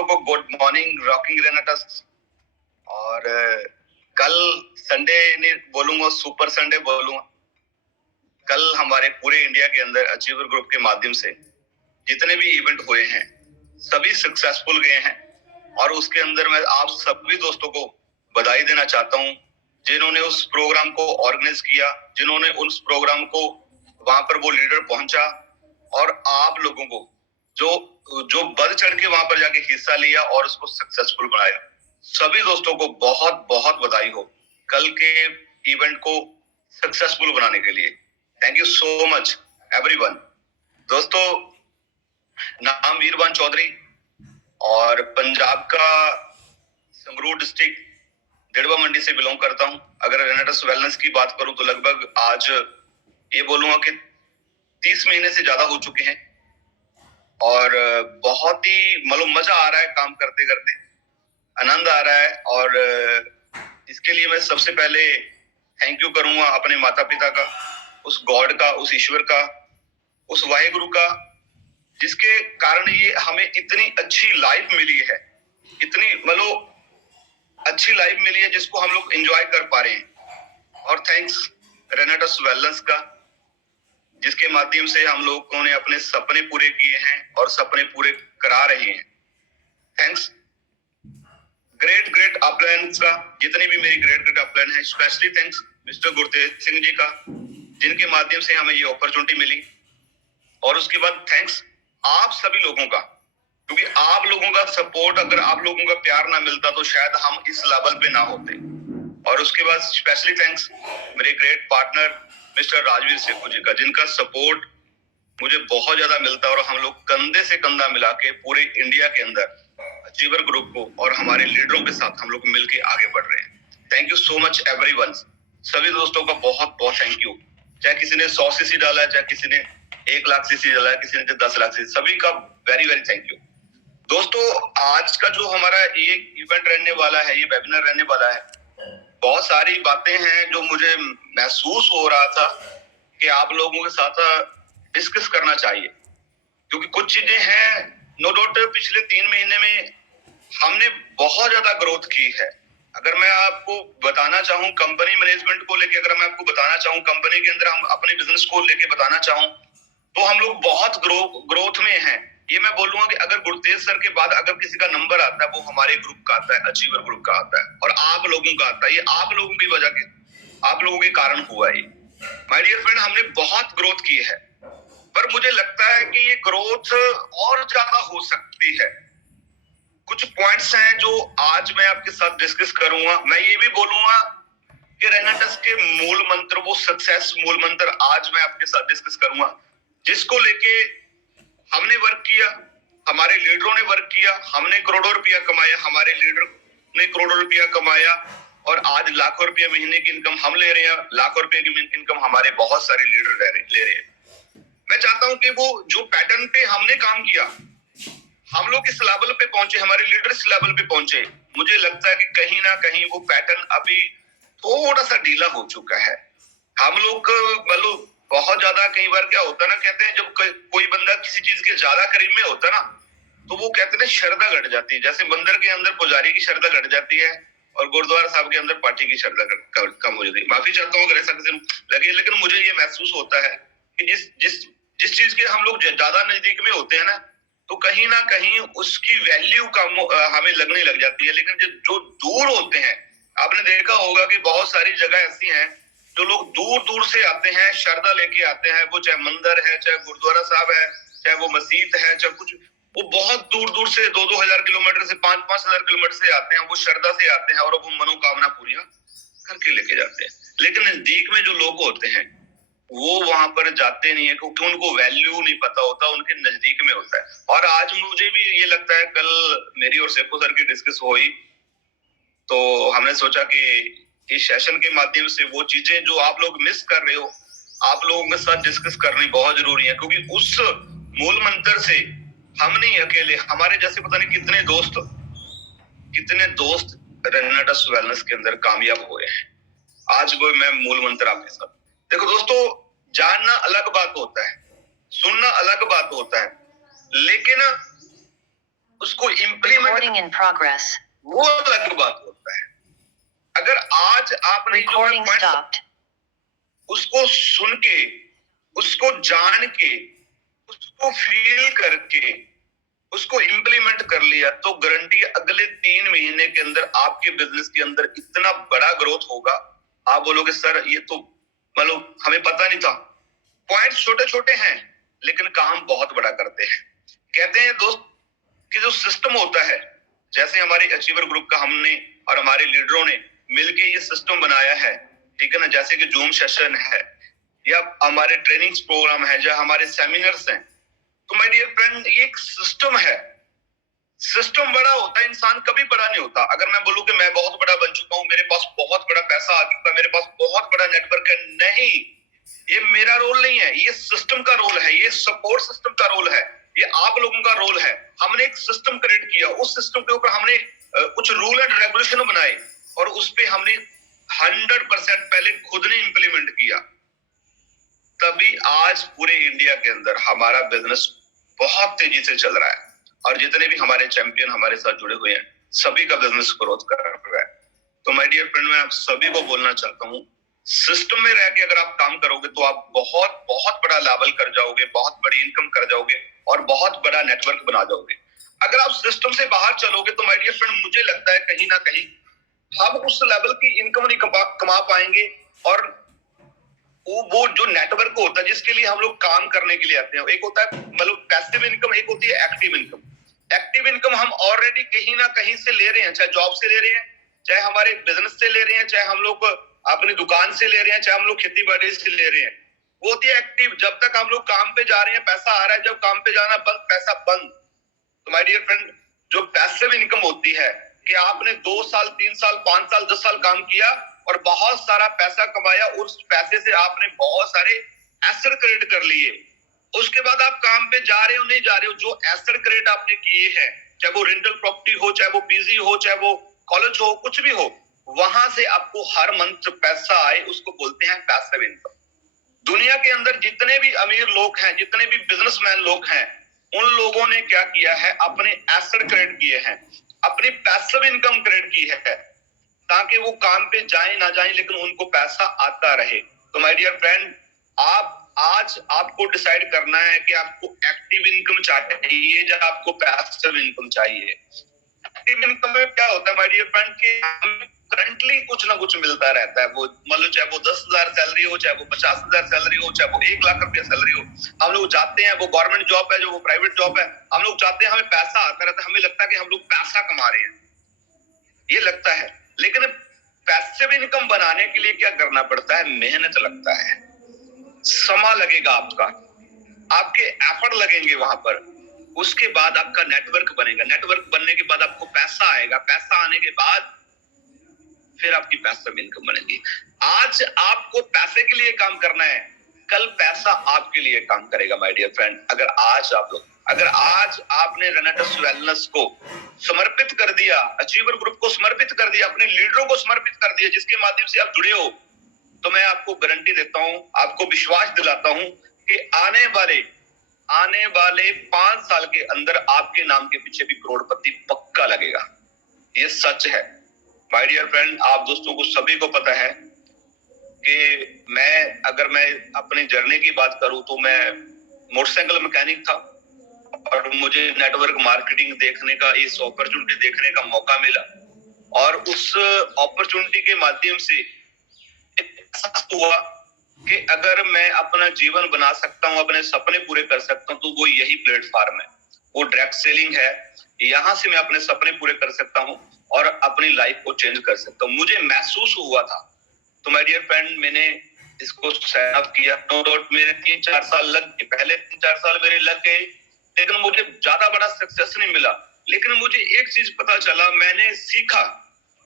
दोस्तों को good morning rocking रेनेटस। और कल संडे नहीं बोलूंगा, सुपर संडे बोलूंगा। कल हमारे पूरे इंडिया के अंदर अचीवर ग्रुप के माध्यम से जितने भी इवेंट हुए हैं सभी सक्सेसफुल गए हैं। और उसके अंदर मैं आप सभी दोस्तों को बधाई देना चाहता हूं जिन्होंने उस प्रोग्राम को ऑर्गेनाइज किया, जिन्होंने उस प्रोग्राम को वहां पर वो लीडर पहुंचा, और आप लोगों को जो जो बढ़ चढ़ के वहां पर जाके हिस्सा लिया और उसको सक्सेसफुल बनाया। सभी दोस्तों को बहुत बहुत बधाई हो कल के इवेंट को सक्सेसफुल बनाने के लिए। Thank you so much everyone. दोस्तों, नाम वीरवान चौधरी और पंजाब का संगरूर डिस्ट्रिक्ट दिड़वा मंडी से बिलोंग करता हूं। अगर रेनेटस वेलनेस की बात करूं तो लगभग आज ये बोलूंगा कि 30 महीने से ज्यादा हो चुके हैं और बहुत ही मजा आ रहा है काम करते करते, आनंद आ रहा है। और इसके लिए मैं सबसे पहले थैंक यू करूंगा अपने माता पिता का, उस गॉड का, उस ईश्वर का, उस वाहेगुरु का, जिसके कारण ये हमें इतनी अच्छी लाइफ मिली है, इतनी अच्छी लाइफ मिली है जिसको हम लोग एंजॉय कर पा रहे हैं। और थैंक्स रेनेटस वेलनेस का, जिसके माध्यम से हम लोगों ने अपने सपने पूरे किए हैं और सपने पूरे करा रहे हैं। थैंक्स ग्रेट अपलाइन का, जितने भी मेरी ग्रेट अपलाइन है, specially thanks mister Gurtej Singh ji का, जिनके माध्यम से हमें ये अपॉर्चुनिटी मिली। और उसके बाद थैंक्स आप सभी लोगों का, क्योंकि आप लोगों का सपोर्ट, अगर आप लोगों का प्यार ना मिलता तो शायद हम इस लेवल पे ना होते। और उसके बाद स्पेशली थैंक्स मेरे ग्रेट पार्टनर मिस्टर राजवीर सेखू जी का, जिनका सपोर्ट मुझे बहुत ज्यादा मिलता है और हम लोग कंधे से कंधा मिला के पूरे इंडिया के अंदर अचीवर ग्रुप को और हमारे लीडरों के साथ हम लोग मिलके आगे बढ़ रहे हैं। Thank you so much everyone. सभी दोस्तों का बहुत बहुत थैंक यू। चाहे किसी ने 100 सीसी डाला है, चाहे किसी ने 1 लाख सीसी डाला है, किसी ने 10 लाख सीसी, सभी का वेरी वेरी थैंक यू। दोस्तों, आज का जो हमारा ये इवेंट रहने वाला है, ये वेबिनार रहने वाला है, बहुत सारी बातें हैं जो मुझे महसूस हो रहा था कि आप लोगों के साथ डिस्कस करना चाहिए, क्योंकि कुछ चीजें हैं नो डाउट पिछले 3 महीने में हमने बहुत ज्यादा ग्रोथ की है। अगर मैं आपको बताना चाहूं कंपनी मैनेजमेंट को लेके, अगर मैं आपको बताना चाहूं कंपनी के अंदर हम अपने बिजनेस को लेके बताना चाहूं, तो हम लोग बहुत ग्रोथ में हैं। ये मैं बोलूंगा कि अगर गुरतेज सर के बाद अगर किसी का नंबर आता है वो हमारे ग्रुप का आता है, अचीवर ग्रुप का आता है, और आप लोगों का आता है। ये आप लोगों की वजह के, आप लोगों के कारण हुआ है। माय डियर फ्रेंड, हमने बहुत ग्रोथ की है, पर मुझे लगता है कि ये ग्रोथ और ज्यादा हो सकती है। कुछ पॉइंट्स हैं जो आज मैं आपके साथ डिस्कस करूंगा। मैं ये भी बोलूंगा कि रेनेटस के मूल मंत्र, वो सक्सेस मूल मंत्र आज मैं आपके साथ डिस्कस करूंगा, जिसको लेके हमने वर्क किया, हमारे लीडरों ने वर्क किया, हमने करोड़ों रुपया कमाया, हमारे लीडर ने करोड़ों रुपया कमाया, और आज लाखों रुपया महीने की इनकम हम ले रहे हैं, लाखों रुपए की इनकम हमारे बहुत सारे लीडर ले रहे हैं। मैं चाहता हूं कि वो जो पैटर्न पे हमने काम किया, हम लोग इस लेवल पे पहुंचे, हमारे लीडर इस लेवल पे पहुंचे, मुझे लगता है कि कहीं ना कहीं वो पैटर्न अभी थोड़ा सा ढीला हो चुका है। हम लोग बहुत ज्यादा, कई बार क्या होता है ना, कहते हैं जब कोई बंदा किसी चीज के ज्यादा करीब में होता है ना, तो वो कहते हैं श्रद्धा घट जाती है। जैसे मंदिर के अंदर पुजारी की श्रद्धा घट जाती है और गुरुद्वारा साहब के अंदर पाठी की श्रद्धा कम हो जाती है। माफी चाहता हूँ अगर ऐसा किसी लगे, लेकिन मुझे ये महसूस होता है कि जिस चीज के हम लोग ज्यादा नजदीक में होते हैं ना, तो कहीं ना कहीं उसकी वैल्यू कम हमें लगने लग जाती है। लेकिन जो दूर होते हैं, आपने देखा होगा कि बहुत सारी जगह ऐसी हैं जो लोग दूर दूर से आते हैं, श्रद्धा लेके आते हैं, वो चाहे मंदिर है, चाहे गुरुद्वारा साहब है, चाहे वो मस्जिद है, चाहे कुछ, वो बहुत दूर दूर से 2-2 हजार किलोमीटर से 5-5 हजार किलोमीटर से आते हैं, वो श्रद्धा से आते हैं और वो मनोकामना पूरी करके लेके जाते हैं। लेकिन नजदीक में जो लोग होते हैं वो वहां पर जाते नहीं है, क्योंकि उनको वैल्यू नहीं पता होता, उनके नजदीक में होता है। और आज मुझे भी ये लगता है, कल मेरी और सेखो सर की डिस्कस हुई, तो हमने सोचा कि इस सेशन के माध्यम से वो चीजें जो आप लोग मिस कर रहे हो, आप लोगों के साथ डिस्कस करनी बहुत जरूरी है, क्योंकि उस मूल मंत्र से हम नहीं अकेले, हमारे जैसे पता नहीं कितने दोस्त रेनेटस वेलनेस के अंदर कामयाब हुए हैं। आज वो मैं मूल मंत्र आपके साथ। देखो दोस्तों, जानना अलग बात होता है, सुनना अलग बात होता है, लेकिन उसको इम्प्लीमेंट वो अलग बात होता है। अगर आज आपने उसको सुन के, उसको जान के, उसको फील करके, उसको इम्प्लीमेंट कर लिया, तो गारंटी अगले 3 महीने के अंदर आपके बिजनेस के अंदर इतना बड़ा ग्रोथ होगा, आप बोलोगे सर ये तो मतलब हमें पता नहीं था। पॉइंट्स छोटे छोटे हैं लेकिन काम बहुत बड़ा करते हैं। कहते हैं दोस्त कि जो सिस्टम होता है, जैसे हमारे अचीवर ग्रुप का हमने और हमारे लीडरों ने मिलके ये सिस्टम बनाया है, ठीक है ना, जैसे कि जूम सेशन है या हमारे ट्रेनिंग प्रोग्राम है या हमारे सेमिनार्स हैं, तो माय डियर फ्रेंड ये एक सिस्टम है। सिस्टम बड़ा होता है, इंसान कभी बड़ा नहीं होता। अगर मैं बोलूं कि मैं बहुत बड़ा बन चुका हूं, मेरे पास बहुत बड़ा पैसा आ चुका है, मेरे पास बहुत बड़ा नेटवर्क है, नहीं, ये मेरा रोल नहीं है, ये सिस्टम का रोल है, ये सपोर्ट सिस्टम का रोल है, ये आप लोगों का रोल है। हमने एक सिस्टम क्रिएट किया, उस सिस्टम के ऊपर हमने कुछ रूल एंड रेगुलेशन बनाए और उस पे हमने 100% पहले खुद ने इंप्लीमेंट किया। तभी आज पूरे इंडिया के अंदर हमारा बिजनेस बहुत तेजी से चल रहा है और जितने भी हमारे चैंपियन हमारे साथ जुड़े हुए हैं, सभी का बिजनेस ग्रोथ कर रहा है। तो माय डियर फ्रेंड, मैं आप सभी को बोलना चाहता हूँ, सिस्टम में रह के अगर आप काम करोगे तो आप बहुत बहुत बड़ा लेवल कर जाओगे, बहुत बड़ी इनकम कर जाओगे और बहुत बड़ा नेटवर्क बना जाओगे। अगर आप सिस्टम से बाहर चलोगे तो माय डियर फ्रेंड, मुझे लगता है कहीं ना कहीं हम उस लेवल की इनकम नहीं कमा पाएंगे। और वो जो नेटवर्क होता है जिसके लिए हम लोग काम करने के लिए आते हैं, एक होता है मतलब पैसिव इनकम, एक होती है एक्टिव इनकम। एक्टिव इनकम हम ऑलरेडी कहीं ना कहीं से ले रहे हैं, चाहे जॉब से ले रहे हैं, चाहे हमारे बिजनेस से ले रहे हैं, चाहे हम लोग अपनी दुकान से ले रहे हैं, चाहे हम लोग खेती बाड़ी से ले रहे हैं। वो होती है एक्टिव। जब तक हम लोग काम पे जा रहे हैं पैसा आ रहा है, जब काम पे जाना बंद पैसा बंद। तो माय डियर फ्रेंड, जो पैसिव इनकम होती है कि आपने 2 साल 3 साल 5 साल 10 साल काम किया और बहुत सारा पैसा कमाया, उस पैसे से आपने बहुत सारे एसेट क्रिएट कर लिए, उसके बाद आप काम पे जा रहे हो नहीं जा रहे हो, जो एसेट क्रिएट आपने किए हैं, चाहे वो रेंटल प्रॉपर्टी हो, चाहे वो पीजी हो, चाहे वो कॉलेज हो, कुछ भी हो, वहां से आपको हर मंथ पैसा आए, उसको बोलते हैं पैसिव इनकम। दुनिया के अंदर जितने भी अमीर लोग हैं, जितने भी बिजनेसमैन लोग हैं, उन लोगों ने क्या किया है, अपने एसेट क्रिएट किए हैं, अपनी पैसिव इनकम क्रिएट की है, ताकि वो काम पे जाए ना जाए लेकिन उनको पैसा आता रहे। तो माय डियर फ्रेंड, आप आज आपको डिसाइड करना है कि आपको एक्टिव इनकम चाहिए या आपको पैसिव इनकम चाहिए। एक्टिव इनकम में क्या होता है माय डियर फ्रेंड कि करंटली कुछ ना कुछ मिलता रहता है। वो मतलब चाहे वो 10,000 सैलरी हो, चाहे वो 50,000 सैलरी हो, चाहे वो 1 लाख रुपया सैलरी हो, हम लोग जाते हैं, वो गवर्नमेंट जॉब है जो वो प्राइवेट जॉब है, हम लोग जाते हैं, हमें पैसा आता रहता है, हमें लगता है कि हम लोग पैसा कमा रहे हैं, ये लगता है। लेकिन पैसिव इनकम बनाने के लिए क्या करना पड़ता है, मेहनत लगता है, समय लगेगा आपका, आपके एफर्ट लगेंगे वहां पर, उसके बाद आपका नेटवर्क बनेगा, नेटवर्क बनने के बाद आपको पैसा आएगा, पैसा आने के बाद फिर आपकी पैसिव इनकम बनेगी। आज आपको पैसे के लिए काम करना है, कल पैसा आपके लिए काम करेगा माय डियर फ्रेंड। अगर आज आपने रेनेटस वेलनेस को समर्पित कर दिया, अचीवर ग्रुप को समर्पित कर दिया, अपने लीडरों को समर्पित कर दिया, जिसके माध्यम से आप जुड़े हो, तो मैं आपको गारंटी देता हूं, आपको विश्वास दिलाता हूं कि आने वाले 5 साल के अंदर आपके नाम के पीछे भी करोड़पति पक्का लगेगा। ये सच है माय डियर फ्रेंड। आप दोस्तों को सभी को पता है कि अगर मैं अपनी जर्नी की बात करूं तो मैं मोटरसाइकिल मैकेनिक था और मुझे नेटवर्क मार्केटिंग देखने का, इस अपॉर्चुनिटी देखने का मौका मिला और उस अपॉर्चुनिटी के माध्यम से एहसास हुआ कि अगर मैं अपना जीवन बना सकता हूं, अपने सपने पूरे कर सकता हूं, तो वो यही प्लेटफॉर्म है, वो डायरेक्ट सेलिंग है। यहां से मैं अपने सपने पूरे कर सकता हूं और अपनी लाइफ को चेंज कर सकता हूं। मुझे महसूस हुआ था, तो माय डियर फ्रेंड, मैंने इसको साइन अप किया। नो डाउट मेरे 3-4 साल लग गए, पहले 3-4 साल मेरे लग गए, लेकिन मुझे ज्यादा बड़ा सक्सेस नहीं मिला। लेकिन मुझे एक चीज पता चला, मैंने सीखा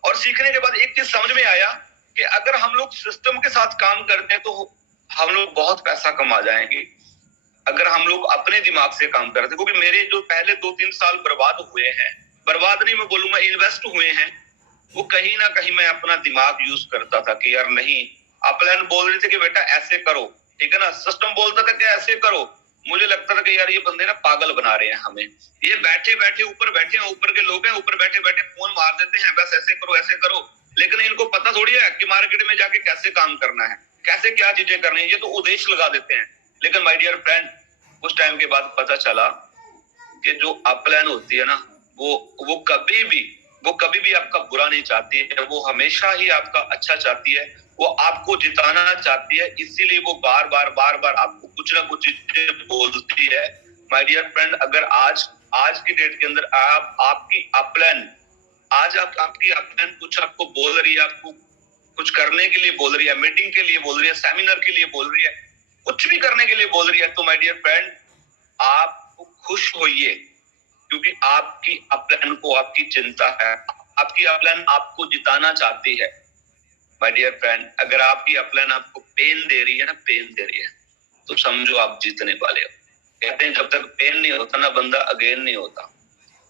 और सीखने के बाद एक चीज समझ में आया कि अगर हम लोग सिस्टम के साथ काम करते हैं तो हम लोग बहुत पैसा कमा जाएंगे, अगर हम लोग अपने दिमाग से काम करते। क्योंकि मेरे जो पहले 2-3 साल बर्बाद हुए हैं, बर्बाद नहीं मैं बोलूंगा, इन्वेस्ट हुए हैं, वो कहीं ना कहीं मैं अपना दिमाग यूज करता था कि यार नहीं, अपलाइन बोल रहे थे कि बेटा ऐसे करो, ठीक है ना, सिस्टम बोलता था कि ऐसे करो, मुझे लगता था कि यार ये बंदे ना पागल बना रहे हैं हमें, ये बैठे बैठे ऊपर बैठे हैं, ऊपर के लोग हैं, ऊपर बैठे बैठे फोन मार देते हैं, बस ऐसे करो ऐसे करो, लेकिन इनको पता थोड़ी है कि मार्केट में जाके कैसे काम करना है, कैसे क्या चीजें करनी है, ये तो उद्देश्य लगा देते हैं। लेकिन माय डियर फ्रेंड, कुछ टाइम के बाद पता चला कि जो अपलाइन होती है ना, वो कभी भी आपका बुरा नहीं चाहती है, वो हमेशा ही आपका अच्छा चाहती है, वो आपको जिताना चाहती है, इसीलिए वो बार बार आपको कुछ ना कुछ चीजें बोलती है। माय डियर फ्रेंड, अगर आज की डेट के अंदर आपकी अपलाइन आपकी अपलाइन कुछ आपको बोल रही है, आपको कुछ करने के लिए बोल रही है, मीटिंग के लिए बोल रही है, सेमिनार के लिए बोल रही है, कुछ भी करने के लिए बोल रही है, तो माय डियर फ्रेंड आप खुश होइए, क्योंकि आपकी अपलाइन को आपकी चिंता है, आपकी अपलाइन आपको जिताना चाहती है। माय डियर फ्रेंड, अगर आपकी अपलाइन आपको पेन दे रही है ना, पेन दे रही है, तो समझो आप जीतने वाले हो। कहते हैं जब तक पेन नहीं होता ना, बंदा अगेन नहीं होता।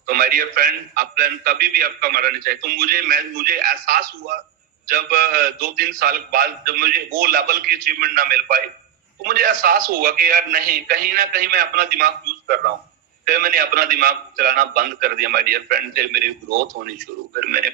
तो माय डियर फ्रेंड, अपलाइन कभी भी आपका मरना नहीं चाहिए। तो मुझे एहसास हुआ जब 2-3 साल बाद जब मुझे वो लेवल की अचीवमेंट ना मिल पाई, तो मुझे एहसास हुआ कि यार नहीं, कहीं ना कहीं मैं अपना दिमाग यूज कर रहा हूँ। फिर मैंने अपना दिमाग चलाना बंद कर दिया माय डियर फ्रेंड, फिर मेरी ग्रोथ होनी शुरू, फिर मैंने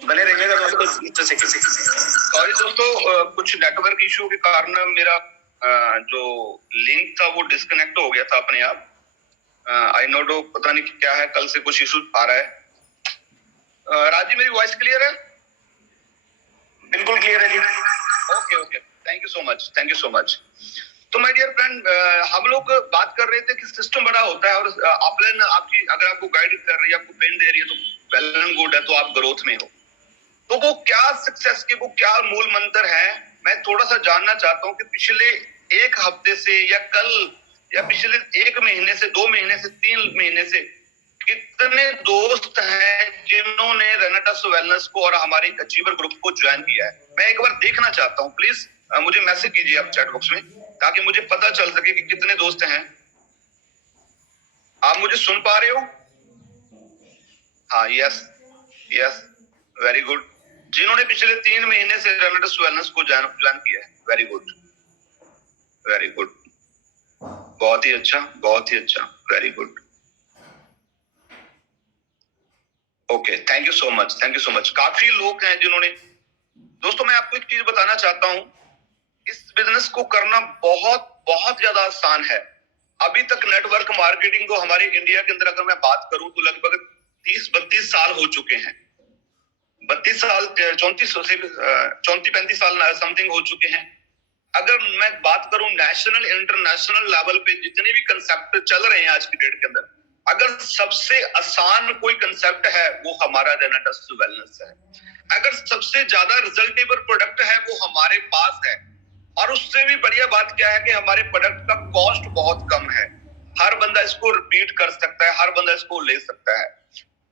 बने रहिएगा दोस्तों। सॉरी दोस्तों, कुछ नेटवर्क इशू के कारण मेरा जो लिंक था वो डिस्कनेक्ट हो गया था अपने आप। आई नो डो, पता नहीं क्या है, कल से कुछ इशू आ रहा है। राजी, मेरी वॉइस क्लियर है? बिल्कुल क्लियर है जी। Okay okay, thank you so much, thank you so much. तो माय डियर फ्रेंड, हम लोग बात कर रहे थे कि सिस्टम बड़ा होता है और अपलाइन आपकी अगर आपको गाइड कर रही है, आपको पेन दे रही है, तो वेल एंड गुड है, तो आप ग्रोथ में हो। तो वो क्या सक्सेस के वो क्या मूल मंत्र है, मैं थोड़ा सा जानना चाहता हूँ कि पिछले एक हफ्ते से या कल या पिछले 1 महीने से 2 महीने से 3 महीने से कितने दोस्त हैं जिन्होंने रेनेटस वेलनेस को और हमारे अचीवर ग्रुप को ज्वाइन किया है। मैं एक बार देखना चाहता हूँ, प्लीज मुझे मैसेज कीजिए आप चैट बॉक्स में, ताकि मुझे पता चल सके कि कितने दोस्त हैं। आप मुझे सुन पा रहे हो? हाँ, यस यस, वेरी गुड। जिन्होंने पिछले 3 महीने से रेनेटस वेलनेस को ज्वाइन किया है, वेरी गुड वेरी गुड, बहुत ही अच्छा बहुत ही अच्छा, very good. Okay, thank you so much, thank you so much. काफी लोग हैं जिन्होंने, दोस्तों मैं आपको एक चीज बताना चाहता हूं, इस बिजनेस को करना बहुत बहुत ज्यादा आसान है। अभी तक नेटवर्क मार्केटिंग को हमारे इंडिया के अंदर अगर मैं बात करूं तो लगभग 30-32 साल हो चुके हैं। 32 साल 34-35 साल समथिंग हो चुके हैं। अगर मैं बात करूं नेशनल इंटरनेशनल लेवल पे जितने भी कंसेप्ट चल रहे हैं आज की डेट के अंदर, अगर सबसे आसान कोई कंसेप्ट है वो हमारा रेनेटस वेलनेस है। अगर सबसे ज्यादा रिजल्टेबल प्रोडक्ट है वो हमारे पास है, और उससे भी बढ़िया बात क्या है कि हमारे प्रोडक्ट का कॉस्ट बहुत कम है। हर बंदा इसको रिपीट कर सकता है, हर बंदा इसको ले सकता है।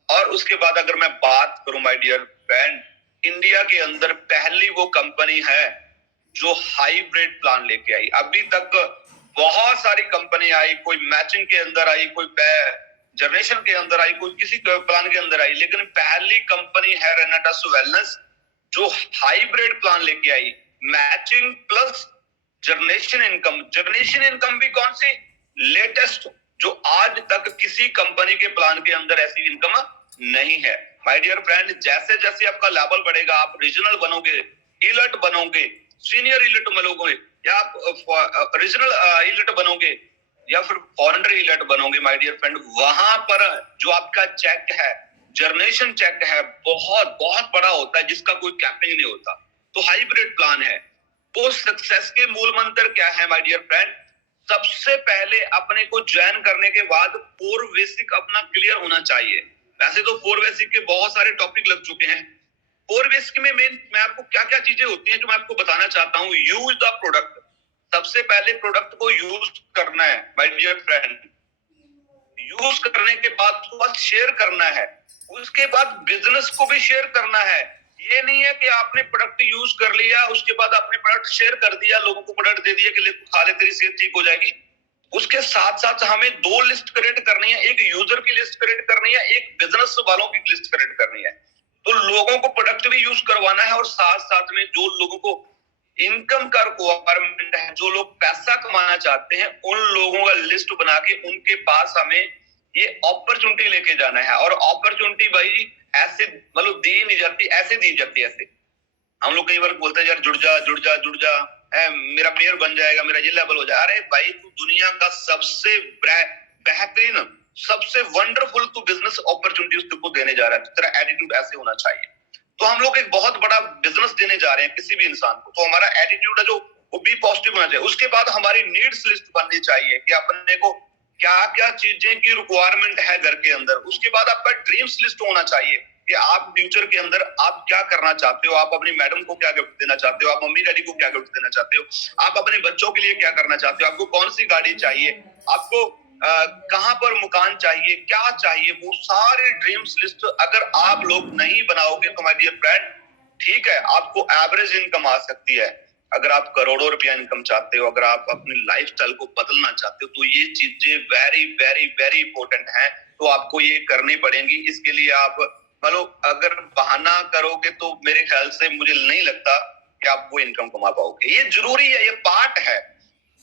और उसके बाद अगर मैं बात करूं माय डियर फ्रेंड, इंडिया के अंदर पहली वो कंपनी है जो हाइब्रिड प्लान लेके आई। अभी तक बहुत सारी कंपनी आई, कोई मैचिंग के अंदर आई, कोई जनरेशन के अंदर आई, कोई किसी प्लान के अंदर आई, लेकिन पहली कंपनी है रेनेटस वेलनेस जो हाइब्रिड प्लान लेके आई। Matching plus generation income. Generation income भी कौन सी? लेटेस्ट, जो आज तक किसी कंपनी के प्लान के अंदर ऐसी इनकम नहीं है। माय डियर फ्रेंड, जैसे जैसे आपका लेवल बढ़ेगा, आप रीजनल बनोगे, इलट बनोगे, सीनियर इलट बनोगे, या आप रीजनल इलट बनोगे, या फिर फॉरेनर इलट बनोगे, माय डियर फ्रेंड, वहां पर जो आपका चेक है, जनरेशन चेक है, बहुत बहुत बड़ा होता है, जिसका कोई कैपिंग नहीं होता। तो हाइब्रिड प्लान है। वो सक्सेस के मूल मंत्र क्या है माय डियर फ्रेंड? सबसे पहले अपने को ज्वाइन करने के बाद 4 बेसिक अपना क्लियर होना चाहिए। वैसे तो 4 बेसिक के बहुत सारे टॉपिक लग चुके हैं। 4 बेसिक में मैं आपको क्या क्या चीजें होती हैं जो मैं आपको बताना चाहता हूँ। यूज द प्रोडक्ट, सबसे पहले प्रोडक्ट को यूज करना है माय डियर फ्रेंड। यूज करने के बाद शेयर करना है, उसके बाद बिजनेस को भी शेयर करना है। ये नहीं है कि आपने प्रोडक्ट यूज कर लिया, उसके बाद आपने प्रोडक्ट शेयर कर दिया, लोगों को प्रोडक्ट दे दिया कि ले खा ले, तेरी सेहत ठीक हो जाएगी। उसके साथ साथ हमें 2 लिस्ट क्रिएट करनी है, एक यूजर की लिस्ट क्रिएट करनी है, एक बिजनेस वालों की लिस्ट क्रिएट करनी है। तो लोगों को प्रोडक्ट भी यूज करवाना है, और साथ साथ में जो लोगों को इनकम का रिक्वायरमेंट है, जो लोग पैसा कमाना चाहते हैं, उन लोगों का लिस्ट बना के उनके पास हमें ये अपॉर्चुनिटी लेके जाना है। और अपॉर्चुनिटी भाई ऐसे मतलब दी नहीं जाती, ऐसे दी जाती है। ऐसे हम लोग कई बार बोलते हैं यार जुड़ जा जुड़ जा जुड़ जा, मेरा मेयर बन जाएगा, मेरा ये लेवल हो जाए। अरे भाई, तू दुनिया का सबसे बेहतरीन, सबसे वंडरफुल तू बिजनेस अपॉर्चुनिटीज तुमको देने जा रहा है। तो तेरा एटीट्यूड ऐसे होना चाहिए। तो हम लोग एक बहुत बड़ा बिजनेस देने जा रहे हैं किसी भी इंसान को, तो हमारा एटीट्यूड है जो वो भी पॉजिटिव होना चाहिए। उसके बाद हमारी नीड्स लिस्ट बननी चाहिए कि अपने को क्या क्या चीजें की रिक्वायरमेंट है घर के अंदर। उसके बाद आपका ड्रीम्स लिस्ट होना चाहिए कि आप फ्यूचर के अंदर आप क्या करना चाहते हो, आप अपनी मैडम को क्या गिफ्ट देना चाहते हो, आप मम्मी डैडी को क्या गिफ्ट देना चाहते हो, आप अपने बच्चों के लिए क्या करना चाहते हो, आपको कौन सी गाड़ी चाहिए, आपको कहां पर मकान चाहिए, क्या चाहिए। वो सारे ड्रीम्स लिस्ट अगर आप लोग नहीं बनाओगे तो माय डियर फ्रेंड, ठीक है, आपको एवरेज इनकम आ सकती है। अगर आप करोड़ों रुपया इनकम चाहते हो, अगर आप अपनी लाइफस्टाइल को बदलना चाहते हो, तो ये चीजें वेरी वेरी वेरी इंपॉर्टेंट हैं। तो आपको ये करनी पड़ेंगी। इसके लिए आप मतलब अगर बहाना करोगे तो मेरे ख्याल से मुझे नहीं लगता कि आप वो इनकम कमा पाओगे। ये जरूरी है, ये पार्ट है।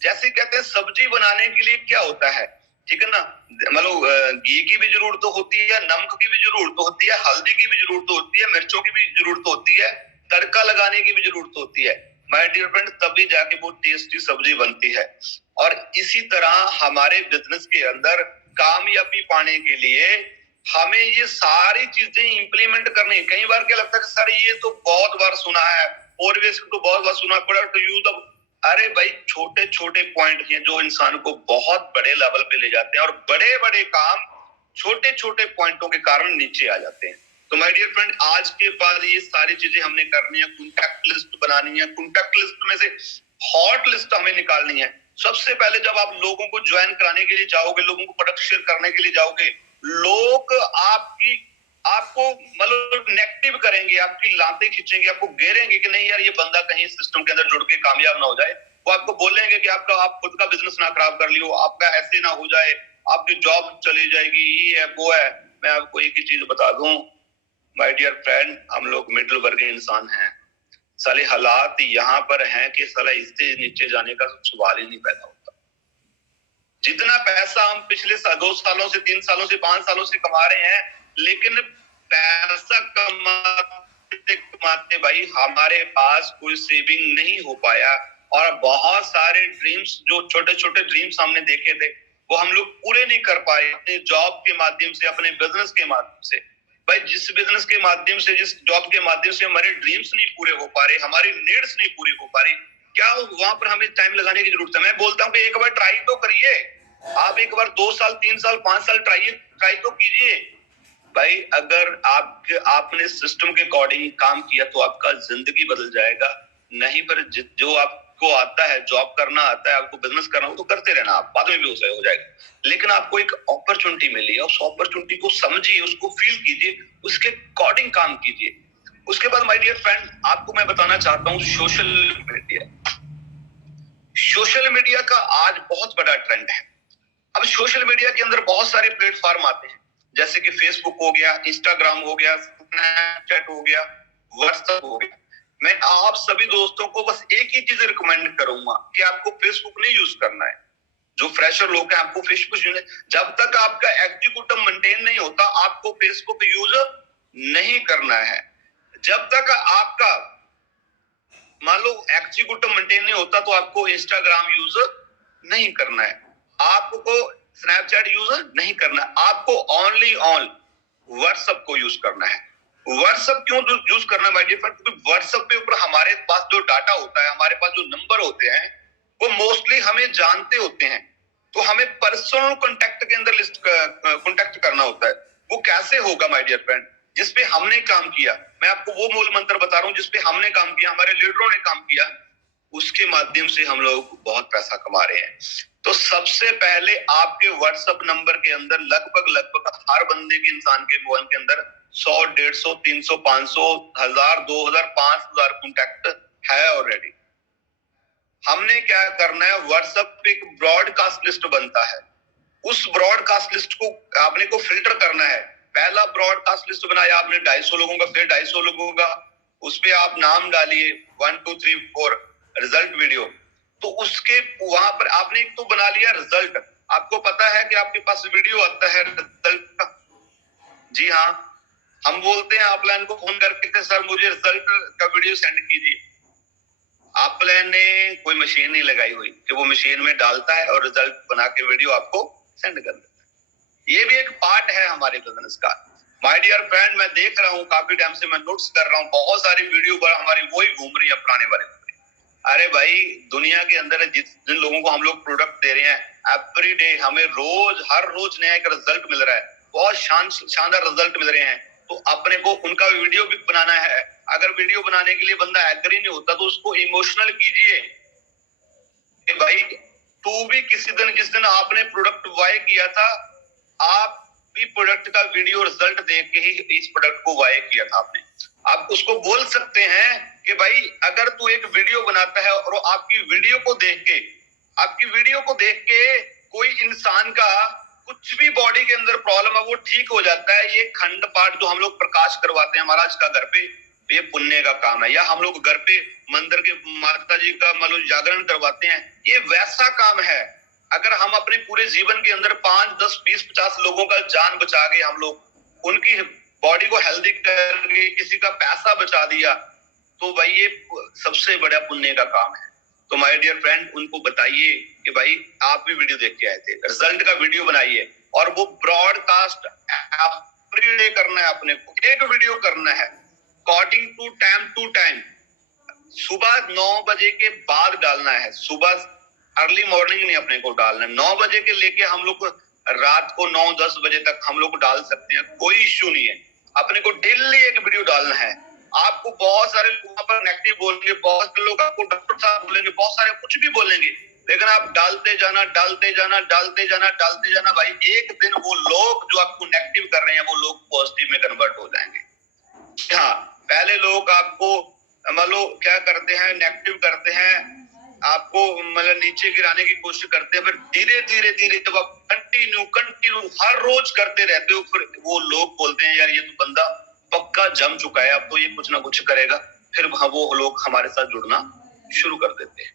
जैसे कहते हैं सब्जी बनाने के लिए क्या होता है, ठीक है ना, मतलब घी की भी जरूरत होती है, नमक की भी जरूरत होती है, हल्दी की भी जरूरत होती है, मिर्चों की भी जरूरत होती है, तड़का लगाने की भी जरूरत होती है माय डियर फ्रेंड, तभी जाके वो टेस्टी सब्जी बनती है। और इसी तरह हमारे बिजनेस के अंदर कामयाबी पाने के लिए हमें ये सारी चीजें इंप्लीमेंट करनी है। कई बार क्या लगता है कि सर ये तो बहुत बार सुना है, और तो बहुत बार सुना है, तो यूज द, अरे भाई छोटे छोटे पॉइंट हैं जो इंसान को बहुत बड़े लेवल पे ले जाते हैं, और बड़े बड़े काम छोटे छोटे पॉइंटों के कारण नीचे आ जाते हैं। तो माय डियर फ्रेंड, आज के बाद ये सारी चीजें हमने करनी है। कॉन्टैक्ट लिस्ट बनानी है, कॉन्टैक्ट लिस्ट में से हॉट लिस्ट हमें निकालनी है। सबसे पहले जब आप लोगों को ज्वाइन कराने के लिए जाओगे, लोगों को प्रोडक्ट शेयर करने के लिए जाओगे, लोग आपको मतलब नेगेटिव करेंगे, आपकी लातें खींचेंगे, आपको घेरेंगे कि नहीं यार ये बंदा कहीं सिस्टम के अंदर जुड़ के कामयाब ना हो जाए। वो आपको बोलेंगे कि आप खुद का बिजनेस ना खराब कर लियो, आपका ऐसे ना हो जाए, आपकी जॉब चली जाएगी, ये है वो है। मैं आपको एक ही चीज बता दूं माय डियर फ्रेंड, हम लोग मिडिल वर्ग के इंसान हैं। साले हालात यहाँ पर हैं कि साला इससे नीचे जाने का सवाल ही नहीं पैदा होता। जितना पैसा हम पिछले 2 सालों से 3 सालों से 5 सालों से कमा रहे हैं, लेकिन पैसा कमाते कमाते भाई हमारे पास कोई सेविंग नहीं हो पाया, और बहुत सारे ड्रीम्स, जो छोटे छोटे ड्रीम्स हमने देखे थे, वो हम लोग पूरे नहीं कर पाए अपने जॉब के माध्यम से, अपने बिजनेस के माध्यम से। भाई जिस बिजनेस के माध्यम से, जिस जॉब के माध्यम से हमारे ड्रीम्स नहीं पूरे हो पा रहे, हमारी नीड्स नहीं पूरी हो पा रही, क्या वहां पर हमें टाइम लगाने की जरूरत है? मैं बोलता हूँ कि एक बार ट्राई तो करिए। आप एक बार 2 साल 3 साल 5 साल ट्राई तो कीजिए। भाई अगर आपने सिस्टम के अकॉर्डिंग काम किया तो आपका जिंदगी बदल जाएगा। नहीं पर जो आपको आता है, जॉब करना आता है, आपको बिजनेस करना हो तो करते रहना, आप बाद में भी हो जाएगा। लेकिन आपको एक अपॉर्चुनिटी मिली है, उस अपॉर्चुनिटी को समझिए, उसको फील कीजिए, उसके अकॉर्डिंग काम कीजिए। उसके बाद माय डियर फ्रेंड, आपको मैं बताना चाहता हूँ सोशल मीडिया। सोशल मीडिया का आज बहुत बड़ा ट्रेंड है। अब सोशल मीडिया के अंदर बहुत सारे प्लेटफॉर्म आते हैं, जैसे कि फेसबुक हो गया, इंस्टाग्राम हो गया, स्नैपचैट हो गया, व्हाट्सएप हो गया। मैं आप सभी दोस्तों को बस एक ही चीज रिकमेंड करूंगा कि आपको फेसबुक नहीं यूज करना है। जो फ्रेशर लोग हैं आपको फेसबुक, जब तक आपका एग्जीक्यूटिव मेंटेन नहीं होता आपको फेसबुक यूज नहीं करना है। जब तक आपका मान लो एग्जीक्यूटिव मेंटेन नहीं होता तो आपको इंस्टाग्राम यूज नहीं करना है, आपको स्नैपचैट यूज नहीं करना है, आपको ओनली ऑन व्हाट्सएप को यूज करना है। व्हाट्सएप क्यों यूज करना है माय डियर फ्रेंड? क्योंकि व्हाट्सएप पे ऊपर हमारे पास जो डाटा होता है, हमारे पास जो नंबर होते हैं वो मोस्टली हमें जानते होते हैं, तो हमें पर्सनल कांटेक्ट के अंदर लिस्ट कांटेक्ट करना होता है। वो कैसे होगा माय डियर फ्रेंड? जिसपे हमने काम किया, मैं आपको वो मूल मंत्र बता रहा हूं जिसपे हमने काम किया, हमारे लीडरों ने काम किया, उसके माध्यम से हम लोग बहुत पैसा कमा रहे हैं। तो सबसे पहले आपके व्हाट्सएप नंबर के अंदर लगभग हर बंदे के इंसान के मोबाइल के अंदर 100, 150, 300, 500, 1000, 2000, 5000 कॉन्टैक्ट है ऑलरेडी। हमने क्या करना है, व्हाट्सएप पे एक ब्रॉडकास्ट लिस्ट बनता है, उस ब्रॉडकास्ट लिस्ट को आपने को फिल्टर करना है। पहला ब्रॉडकास्ट लिस्ट बनाया आपने 250 लोगों का, फिर 250 लोगों का, उस पे आप नाम डालिए 1 2 3 4 रिजल्ट वीडियो। तो उसके वहां पर आपने एक तो बना लिया रिजल्ट। आपको पता है कि आपके पास वीडियो आता है रिजल्ट का? जी हाँ, हम बोलते हैं अपलाइन को फोन करके सर मुझे रिजल्ट का वीडियो सेंड कीजिए। अपलाइन ने कोई मशीन नहीं लगाई हुई कि वो मशीन में डालता है और रिजल्ट बना के वीडियो आपको सेंड कर देता है। ये भी एक पार्ट है हमारे बिजनेस का। माय डियर फ्रेंड, मैं देख रहा हूँ काफी टाइम से, मैं नोट्स कर रहा हूँ, बहुत सारी वीडियो पर हमारी वही घूम रही है पुराने वाले। अरे भाई, दुनिया के अंदर जिन लोगों को हम लोग प्रोडक्ट दे रहे हैं एवरी डे, हमें रोज हर रोज नया एक रिजल्ट मिल रहा है, बहुत शानदार रिजल्ट मिल रहे हैं। तो अपने को उनका वीडियो भी बनाना है। अगर वीडियो बनाने के लिए बंदा एग्री नहीं होता तो उसको इमोशनल कीजिए कि भाई तू भी किसी दिन, जिस दिन आपने प्रोडक्ट बाय किया था, आप भी प्रोडक्ट का वीडियो रिजल्ट देख के ही इस प्रोडक्ट को बाय किया था आपने। आप उसको बोल सकते हैं कि भाई अगर तू एक वीडियो बनाता है और आपकी वीडियो को देख के कोई इंसान का कुछ भी बॉडी के अंदर प्रॉब्लम है वो ठीक हो जाता है, ये खंड पाठ जो हम लोग प्रकाश करवाते हैं महाराज का घर पे, ये पुण्य का काम है। या हम लोग घर पे मंदिर के माता जी का मतलब जागरण करवाते हैं, ये वैसा काम है। अगर हम अपने पूरे जीवन के अंदर 5, 10, 20, 50 लोगों का जान बचा के, हम लोग उनकी बॉडी को हेल्दी करके किसी का पैसा बचा दिया, तो भाई ये सबसे बड़ा पुण्य का काम है। तो माय डियर फ्रेंड, उनको बताइए कि भाई आप भी वीडियो देख के आए थे, रिजल्ट का वीडियो बनाइए और वो ब्रॉडकास्ट एवरी डे करना है अपने को, एक वीडियो करना है अकॉर्डिंग टू टाइम। सुबह 9 बजे के बाद डालना है, सुबह अर्ली मॉर्निंग नहीं अपने को डालना है। 9 बजे के लेके हम लोग रात को 9-10 बजे तक हम लोग डाल सकते हैं, कोई इश्यू नहीं है। अपने को डेली एक वीडियो डालना है। आपको बहुत सारे लोग पर नेगेटिव बोलेंगे, बहुत सारे लोग आपको डॉक्टर साहब बोलेंगे, बहुत सारे कुछ भी बोलेंगे, लेकिन आप डालते जाना भाई, एक दिन वो लोग जो आपको नेगेटिव कर रहे हैं वो लोग पॉजिटिव में कन्वर्ट हो जाएंगे। हाँ, पहले लोग आपको मतलब क्या करते हैं, नेगेटिव करते हैं, आपको मतलब नीचे गिराने की कोशिश करते हैं, फिर धीरे जब आप कंटिन्यू हर रोज करते रहते हो, फिर वो लोग बोलते हैं यार ये तो बंदा पक्का जम चुका है, अब तो ये कुछ ना कुछ करेगा, फिर वो लोग हमारे साथ जुड़ना शुरू कर देते हैं।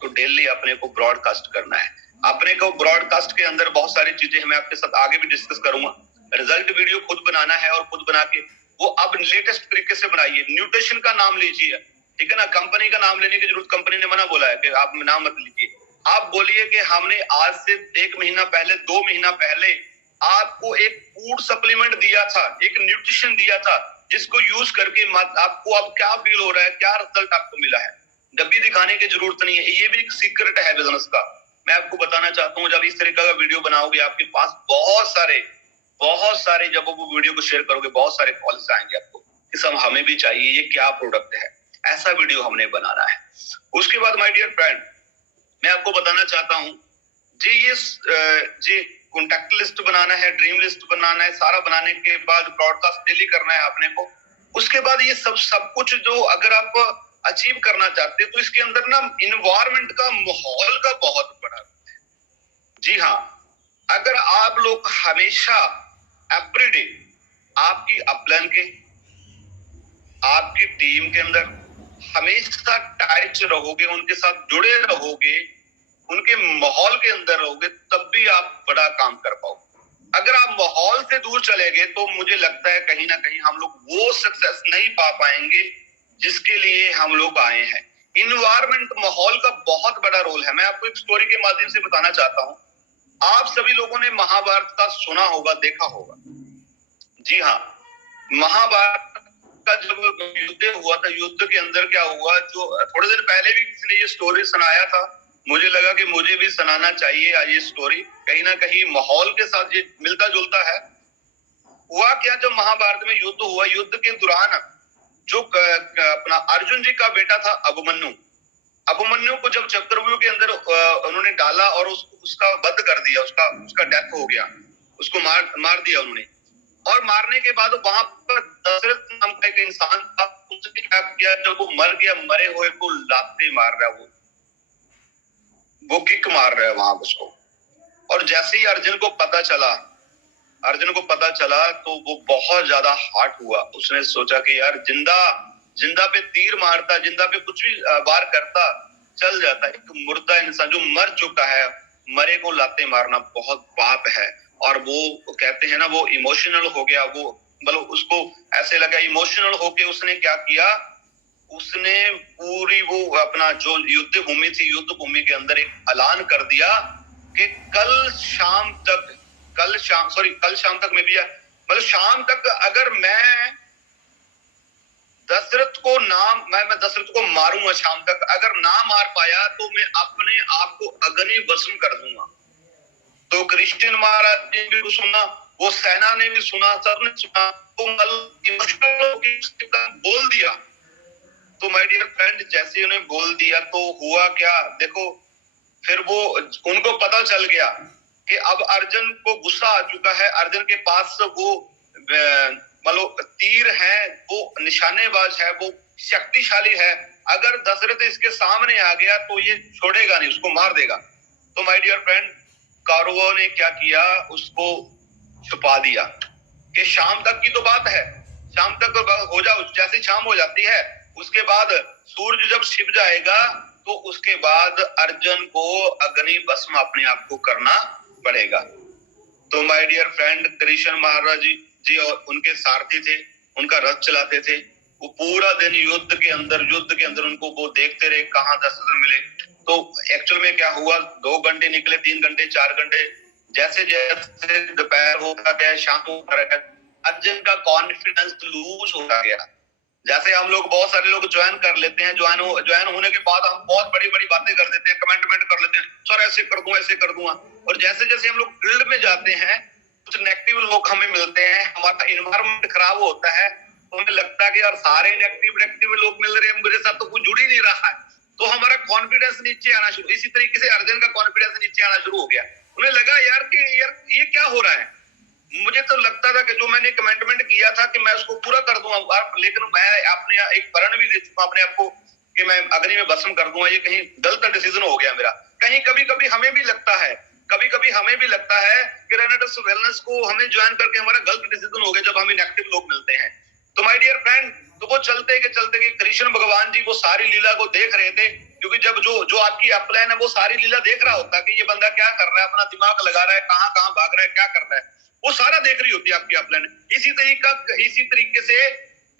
तो डेली अपने को ब्रॉडकास्ट करना है। अपने को ब्रॉडकास्ट के अंदर बहुत सारी चीजें मैं आपके साथ आगे भी डिस्कस करूंगा। रिजल्ट वीडियो खुद बनाना है और खुद बना के वो अब लेटेस्ट तरीके से बनाइए। न्यूट्रिशन का नाम लीजिए, ठीक है ना, कंपनी का नाम लेने की जरूरत, कंपनी ने मना बोला है कि आप नाम मत लीजिए। आप बोलिए कि हमने आज से 1 महीना पहले, 2 महीना पहले आपको एक फूड सप्लीमेंट दिया था, एक न्यूट्रिशन दिया था, जिसको यूज करके आपको अब क्या फील हो रहा है, क्या रिजल्ट आपको मिला है। डब्बी दिखाने की जरूरत नहीं है, ये भी एक सीक्रेट है बिजनेस का। मैं आपको बताना चाहता हूँ, जब इस तरीके का वीडियो बनाओगे आपके पास बहुत सारे जब वो वीडियो को शेयर करोगे बहुत सारे कॉल्स आएंगे आपको कि सब हमें भी चाहिए, ये क्या प्रोडक्ट है, ऐसा वीडियो हमने बनाना है। उसके बाद माय डियर फ्रेंड, मैं आपको बताना चाहता हूँ जी कॉन्टैक्ट लिस्ट बनाना है, ड्रीम लिस्ट बनाना है, सारा बनाने के बाद ब्रॉडकास्ट डेली करना है अपने को। उसके बाद ये सब कुछ जो अगर आप अचीव करना चाहते हैं तो इसके अंदर ना इन्वायरमेंट का, माहौल का बहुत बड़ा। जी हाँ, अगर आप लोग हमेशा एवरीडे आपकी अपलाइन के, आपकी टीम के अंदर हमेशा टाइट रहोगे, उनके साथ जुड़े रहोगे, उनके माहौल के अंदर रहोगे, तब भी आप बड़ा काम कर पाओगे। अगर आप माहौल से दूर चले गए तो मुझे लगता है कहीं ना कहीं हम लोग वो सक्सेस नहीं पा पाएंगे जिसके लिए हम लोग आए हैं। इन्वायरमेंट, माहौल का बहुत बड़ा रोल है। मैं आपको एक स्टोरी के माध्यम से बताना चाहता हूँ। आप सभी लोगों ने महाभारत का सुना होगा, देखा होगा। जी हाँ, महाभारत का जब युद्ध हुआ था, युद्ध के अंदर क्या हुआ, जो थोड़े दिन पहले भी किसी ने ये स्टोरी सुनाया था, मुझे लगा कि मुझे भी सुनाना चाहिए ये स्टोरी। कहीं ना कहीं माहौल के साथ ये मिलता जुलता है। हुआ क्या, जब महाभारत में युद्ध हुआ, युद्ध के दौरान जो अपना अर्जुन जी का बेटा था अभिमन्यु, अभिमन्यु को जब चक्रव्यूह के अंदर उन्होंने डाला और उसका वध कर दिया, उसका डेथ हो गया, उसको मार दिया उन्होंने। और मारने के बाद वहां पर दशरथ नाम का एक इंसान था, उसने क्या किया, जब वो मर गया, मरे हुए को लाते मार रहा है, वो किक मार रहा है वहां उसको। और जैसे ही अर्जुन को पता चला तो वो बहुत ज्यादा हार्ट हुआ। उसने सोचा कि यार जिंदा पे तीर मारता, जिंदा पे कुछ भी वार करता चल जाता, एक मुर्दा इंसान जो मर चुका है, मरे को लाते मारना बहुत पाप है। और वो कहते हैं ना, वो इमोशनल हो गया, वो मतलब उसको ऐसे लगा, इमोशनल होके उसने क्या किया, उसने पूरी वो अपना जो युद्ध भूमि थी, युद्ध भूमि के अंदर एक ऐलान कर दिया कि कल शाम तक में भी, मतलब शाम तक अगर मैं दशरथ को मारूंगा, शाम तक अगर ना मार पाया तो मैं अपने आप को अग्नि भस्म कर दूंगा। तो क्रिश्चियन महाराज ने भी सुना, वो सेना ने भी सुना, सबने सुना, तो बोल दिया। तो माय डियर फ्रेंड, जैसे उन्हें बोल दिया तो हुआ क्या, देखो, फिर वो उनको पता चल गया कि अब अर्जुन को गुस्सा आ चुका है। अर्जुन के पास वो मतलब तीर है, वो निशानेबाज है, वो शक्तिशाली है। अगर दशरथ इसके सामने आ गया तो ये छोड़ेगा नहीं, उसको मार देगा। तो माय डियर फ्रेंड, कौरवों ने क्या किया, उसको छुपा दिया कि शाम तक की तो बात है, शाम तक हो जाओ। जैसे शाम हो जाती है, उसके बाद सूरज जब छिप जाएगा तो उसके बाद अर्जुन को अग्नि भस्म अपने आप को करना पड़ेगा। तो माय डियर फ्रेंड, कृष्ण महाराज जी और उनके सारथी थे, उनका रथ चलाते थे। वो पूरा दिन युद्ध के अंदर उनको वो देखते रहे कहां दशरथ मिले। तो एक्चुअल में क्या हुआ, 2 घंटे निकले, 3 घंटे, 4 घंटे, जैसे जैसे दोपहर होता गया, शाम होता गया, अर्जुन का कॉन्फिडेंस लूज होता गया। जैसे हम लोग, बहुत सारे लोग ज्वाइन कर लेते हैं, ज्वाइन होने के बाद हम बहुत बड़ी बड़ी बातें कर देते हैं, कमेंटमेंट कर लेते हैं, सर ऐसे कर दूंगा, ऐसे कर दूंगा। और जैसे जैसे हम लोग फील्ड में जाते हैं, कुछ नेगेटिव लोग हमें मिलते हैं, हमारा इन्वायरमेंट खराब होता है, तो हमें लगता है कि यार सारे नेगेटिव लोग मिल रहे हैं, मेरे साथ तो कुछ जुड़ ही नहीं रहा है, तो हमारा कॉन्फिडेंस नीचे आना शुरू। इसी तरीके से अर्जुन का कॉन्फिडेंस नीचे आना शुरू हो गया। उन्हें लगा यार कि यार ये क्या हो रहा है, मुझे तो लगता था कि जो मैंने कमेंटमेंट किया था कि मैं उसको पूरा कर दूंगा, लेकिन मैं अपने एक प्रण भी दे चुका अपने आप को कि मैं अग्नि में भस्म कर दूंगा, ये कहीं गलत डिसीजन हो गया मेरा। कहीं कभी कभी हमें भी लगता है कि रेनेटस वेलनेस को हमें ज्वाइन करके हमारा गलत डिसीजन हो गया जब हमें नेगेटिव लोग मिलते हैं। तो माय डियर फ्रेंड, तो वो चलते कृष्ण भगवान जी वो सारी लीला को देख रहे थे, क्योंकि जब जो आपकी अपलाइन है वो सारी लीला देख रहा होता है कि ये बंदा क्या कर रहा है, अपना दिमाग लगा रहा है, कहाँ कहाँ भाग रहा है, क्या कर रहा है, वो सारा देख रही होती है आपकी अपलाइन। इसी तरीके से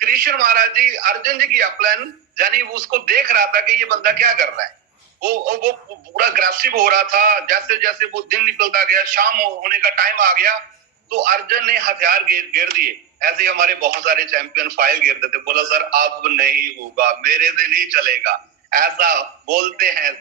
कृष्ण महाराज जी अर्जुन जी की अपलाइन, यानी वो उसको देख रहा था कि ये बंदा क्या कर रहा है। वो पूरा ग्रेसिव हो रहा था। जैसे जैसे वो दिन निकलता गया, शाम होने का टाइम आ गया, तो अर्जुन ने हथियार घेर दिए। ऐसे हमारे बहुत सारे चैंपियन फाइल घेर देते, बोला सर अब नहीं होगा, मेरे से नहीं चलेगा, ऐसा बोलते हैं।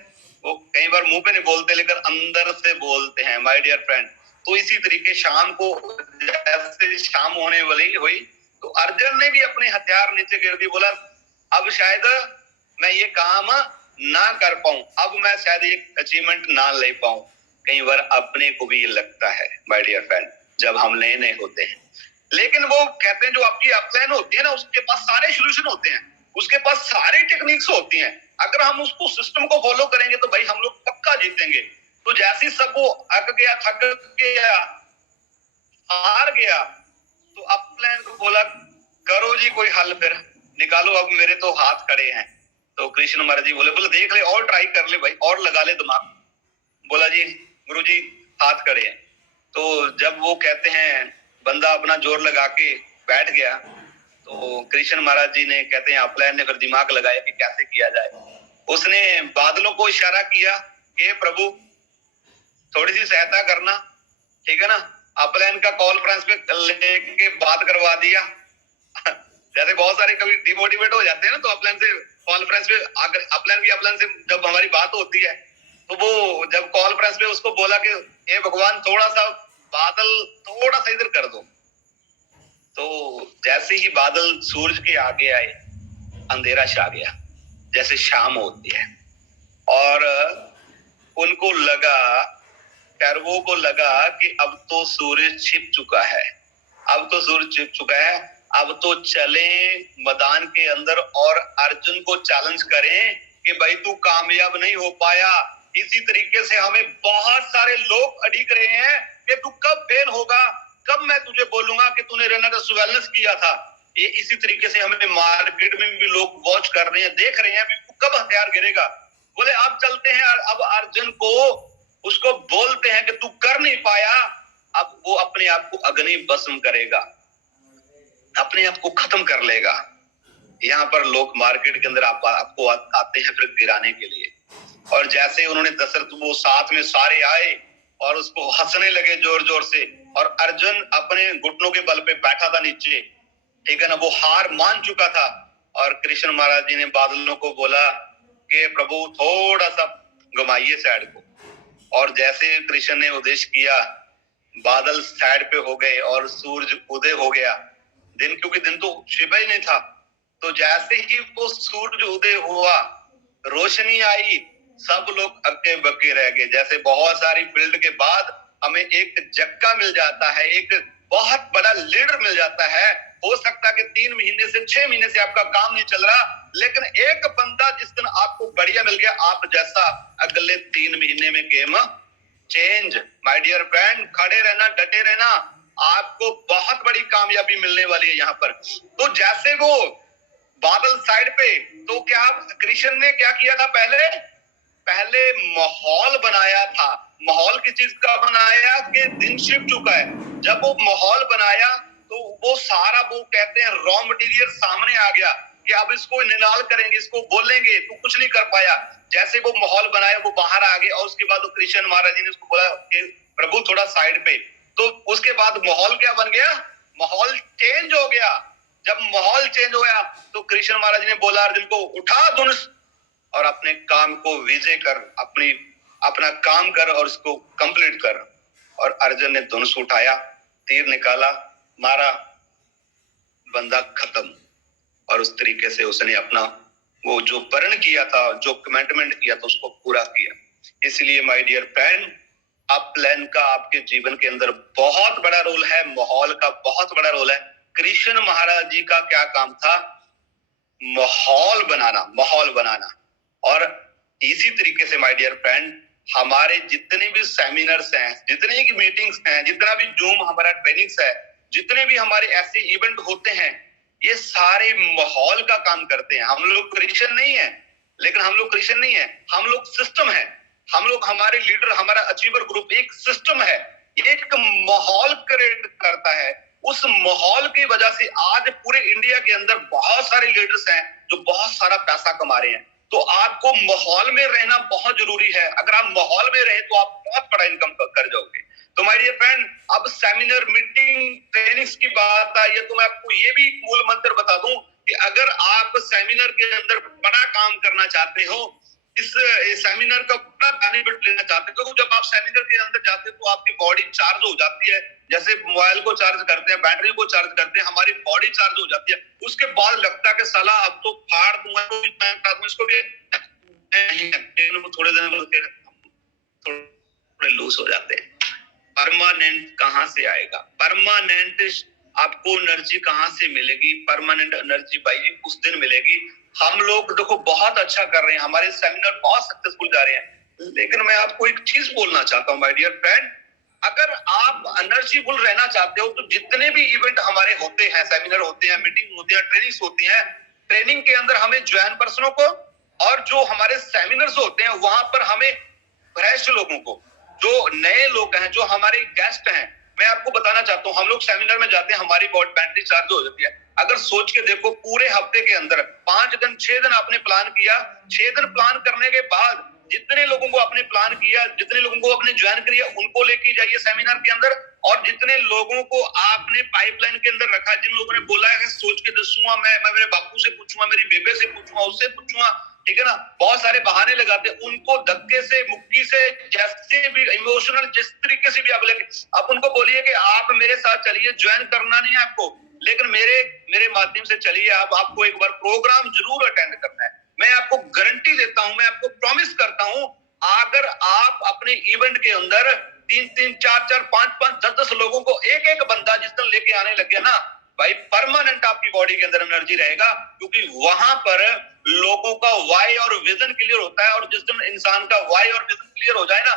वो कई बार मुंह पे नहीं बोलते, लेकिन अंदर से बोलते हैं माय डियर फ्रेंड। तो इसी तरीके शाम को जैसे शाम होने वाली हुई, तो अर्जुन ने भी अपने हथियार नीचे गिर दिए, बोला अब शायद मैं ये काम ना कर पाऊं, अब मैं शायद ये अचीवमेंट ना ले पाऊं। कई बार अपने को भी ये लगता है माय डियर फ्रेंड, जब हम नए नए होते हैं। लेकिन वो कहते हैं जो आपकी अपलाइन होती है ना, उसके पास सारे सोल्यूशन होते हैं, उसके पास सारी टेक्निक्स होती हैं। अगर हम उसको सिस्टम को फॉलो करेंगे तो भाई हम लोग पक्का जीतेंगे। तो जैसे सब वो अक गया, थक गया, हार गया, तो अपलाइन को बोला करो जी कोई हल, फिर निकालो, अब मेरे तो हाथ खड़े हैं। तो कृष्ण महाराज जी बोले देख ले और ट्राई कर ले भाई, और लगा ले दिमाग। बोला जी गुरुजी हाथ खड़े हैं। तो जब वो कहते हैं बंदा अपना जोर लगा के बैठ गया, तो कृष्ण महाराज जी ने कहते हैं अपलायन ने फिर दिमाग लगाया कि कैसे किया जाए। उसने बादलों को इशारा किया कि प्रभु थोड़ी सी सहायता करना, ठीक है ना। अपलायन का कॉन्फ्रेंस पे लेके बात करवा दिया। जैसे बहुत सारे कभी डिमोटिवेट हो जाते हैं ना, तो अपलायन से कॉन्फ्रेंस पे आकर अपलायन से जब हमारी बात होती है, तो वो जब कॉन्फ्रेंस पे उसको बोला कि हे भगवान थोड़ा सा बादल थोड़ा सा इधर कर दो। तो जैसे ही बादल सूरज के आगे आए, अंधेरा छा गया, जैसे शाम होती है। और उनको लगा, कैरवो को लगा कि अब तो सूरज छिप चुका है, अब तो सूरज छिप चुका है, अब तो चले मैदान के अंदर और अर्जुन को चैलेंज करें कि भाई तू कामयाब नहीं हो पाया। इसी तरीके से हमें बहुत सारे लोग अड़िग रहे हैं कि तू कब फेल होगा, कब मैं तुझे बोलूंगा कि तूने रेनाटस वेलनेस किया था। ये इसी तरीके से हमें मार्केट में भी लोग वॉच कर रहे हैं, देख रहे हैं तू कब हथियार गिरेगा। बोले अब चलते हैं, अब अर्जुन को उसको बोलते हैं कि तू कर नहीं पाया, अब वो अपने आप को अग्नि भस्म करेगा, अपने आप को खत्म कर लेगा। यहाँ पर लोग मार्केट के अंदर आपको आते हैं फिर गिराने के लिए। और जैसे उन्होंने दशरथ वो साथ में सारे आए और उसको हंसने लगे जोर जोर से, और अर्जुन अपने घुटनों के बल पे बैठा था नीचे, ठीक है ना, वो हार मान चुका था। और कृष्ण महाराज जी ने बादलों को बोला कि प्रभु थोड़ा सा घुमाइए साइड को। और जैसे कृष्ण ने उद्देश्य किया, बादल साइड पे हो गए और सूरज उदय हो गया। दिन, क्योंकि दिन तो छिपा ही नहीं था, तो जैसे ही वो सूरज उदय हुआ, रोशनी आई, सब लोग अक्के बक्के रह गए। जैसे बहुत सारी फील्ड के बाद हमें एक जक्का मिल जाता है, एक बहुत बड़ा लीडर मिल जाता है। हो सकता है कि 3 महीने से 6 महीने से आपका काम नहीं चल रहा, लेकिन एक बंदा जिस दिन आपको बढ़िया मिल गया, आप जैसा अगले 3 महीने में game change. My dear friend, खड़े रहना, डटे रहना, आपको बहुत बड़ी कामयाबी मिलने वाली है यहाँ पर। तो जैसे वो बादल साइड पे, तो क्या कृष्ण ने क्या किया था, पहले माहौल बनाया था। माहौल किस चीज का बनाया कि दिन छिप चुका है। जब वो माहौल बनाया तो वो सारा, वो कहते हैं रॉ मटेरियल सामने आ गया कि अब इसको निनाल करेंगे, इसको बोलेंगे, तू कुछ नहीं कर पाया। जैसे वो माहौल बनाया, वो बाहर आ गए। और उसके बाद वो कृष्ण महाराज जी ने उसको बोला कि प्रभु थोड़ा साइड पे। तो उसके बाद माहौल क्या बन गया, माहौल चेंज हो गया। जब माहौल चेंज हो गया तो कृष्ण महाराज ने बोला अर्जुन को, उठा धनुष और अपने काम को विजय कर, अपना काम कर और उसको कंप्लीट कर। और अर्जुन ने धनुष उठाया, तीर निकाला, मारा, बंदा खत्म। और उस तरीके से उसने अपना वो जो प्रण किया था, जो कमिटमेंट किया था, उसको पूरा किया। इसलिए माय डियर फ्रेंड, अपलायन का आपके जीवन के अंदर बहुत बड़ा रोल है, माहौल का बहुत बड़ा रोल है। कृष्ण महाराज जी का क्या काम था, माहौल बनाना, माहौल बनाना। और इसी तरीके से माय डियर फ्रेंड, हमारे जितने भी सेमिनार्स हैं, जितने की मीटिंग्स हैं, जितना भी जूम हमारा ट्रेनिंग्स है, जितने भी हमारे ऐसे इवेंट होते हैं, ये सारे माहौल का काम करते हैं। हम लोग क्रिश्चियन नहीं है, लेकिन हम लोग क्रिश्चियन नहीं है, हम लोग सिस्टम है। हम लोग, हमारे लीडर, हमारा अचीवर ग्रुप एक सिस्टम है, एक माहौल क्रिएट करता है। उस माहौल की वजह से आज पूरे इंडिया के अंदर बहुत सारे लीडर्स हैं जो बहुत सारा पैसा कमा रहे हैं। तो आपको माहौल में रहना बहुत जरूरी है। अगर आप माहौल में रहे तो आप बहुत बड़ा इनकम कर जाओगे। तो माय डियर फ्रेंड, अब सेमिनार, मीटिंग, ट्रेनिंग्स की बात आई है, तो मैं आपको ये भी मूल मंत्र बता दूं कि अगर आप सेमिनार के अंदर बड़ा काम करना चाहते हो, इस सेमिनार का पूरा बेनिफिट लेना चाहते हो, तो जब आप सेमिनार के अंदर जाते हो तो आपकी बॉडी चार्ज हो जाती है। जैसे मोबाइल को चार्ज करते हैं, बैटरी को चार्ज करते हैं, हमारी बॉडी चार्ज हो जाती है। उसके बाद लगता है कि साला अब तो फाड़ दूंगा, इसको भी थोड़े दिन थोड़े लूज हो जाते हैं। परमानेंट कहां से आएगा, परमानेंट आपको एनर्जी कहां से मिलेगी? परमानेंट एनर्जी भाई जी उस दिन मिलेगी। हम लोग देखो बहुत अच्छा कर रहे हैं, हमारे सेमिनार बहुत सक्सेसफुल जा रहे हैं, लेकिन मैं आपको एक चीज बोलना चाहता हूं माय डियर फ्रेंड, अगर आप एनर्जीफुल रहना चाहते हो तो जितने भी इवेंट हमारे होते हैं, सेमिनार होते हैं, मीटिंग होती है, ट्रेनिंग्स होती हैं, ट्रेनिंग के अंदर हमें ज्वाइन पर्सनों को और जो हमारे सेमिनार्स होते हैं वहां पर हमें फ्रेश लोगों को, जो नए लोग हैं, जो हमारे गेस्ट हैं, मैं आपको बताना चाहता हूँ, हम लोग सेमिनार में जाते हैं, हमारी बैटरी चार्ज हो जाती है। अगर सोच के देखो, पूरे हफ्ते के अंदर 5 दिन 6 दिन आपने प्लान किया, 6 दिन प्लान करने के बाद जितने लोगों को आपने प्लान किया, जितने लोगों को आपने ज्वाइन किया, उनको लेके जाइए सेमिनार के अंदर। और जितने लोगों को आपने पाइपलाइन के अंदर रखा, जिन लोगों ने बोला है सोच के दसूंगा, मैं मेरे बापू से पूछूंगा, मेरी बेबे से पूछूंगा, उससे पूछूंगा, ठीक है ना, बहुत सारे बहाने लगाते, उनको धक्के से, मुक्की से, जैसे भी इमोशनल जिस तरीके से भी आप लेके, आप उनको बोलिए कि आप मेरे साथ चलिए, ज्वाइन करना नहीं है आपको, लेकिन मेरे माध्यम से चलिए, आपको एक बार प्रोग्राम जरूर अटेंड करना है। मैं आपको गारंटी देता हूं, मैं आपको प्रॉमिस करता हूं, अगर आप अपने इवेंट के अंदर 3-3, 4-4, 5-5, 10-10 लोगों को एक बंदा जिस दिन लेके आने लग गया ना भाई, परमानेंट आपकी बॉडी के अंदर एनर्जी रहेगा, क्योंकि वहां पर लोगों का वाई और विजन क्लियर होता है। और जिस दिन इंसान का वाई और विजन क्लियर हो जाए ना,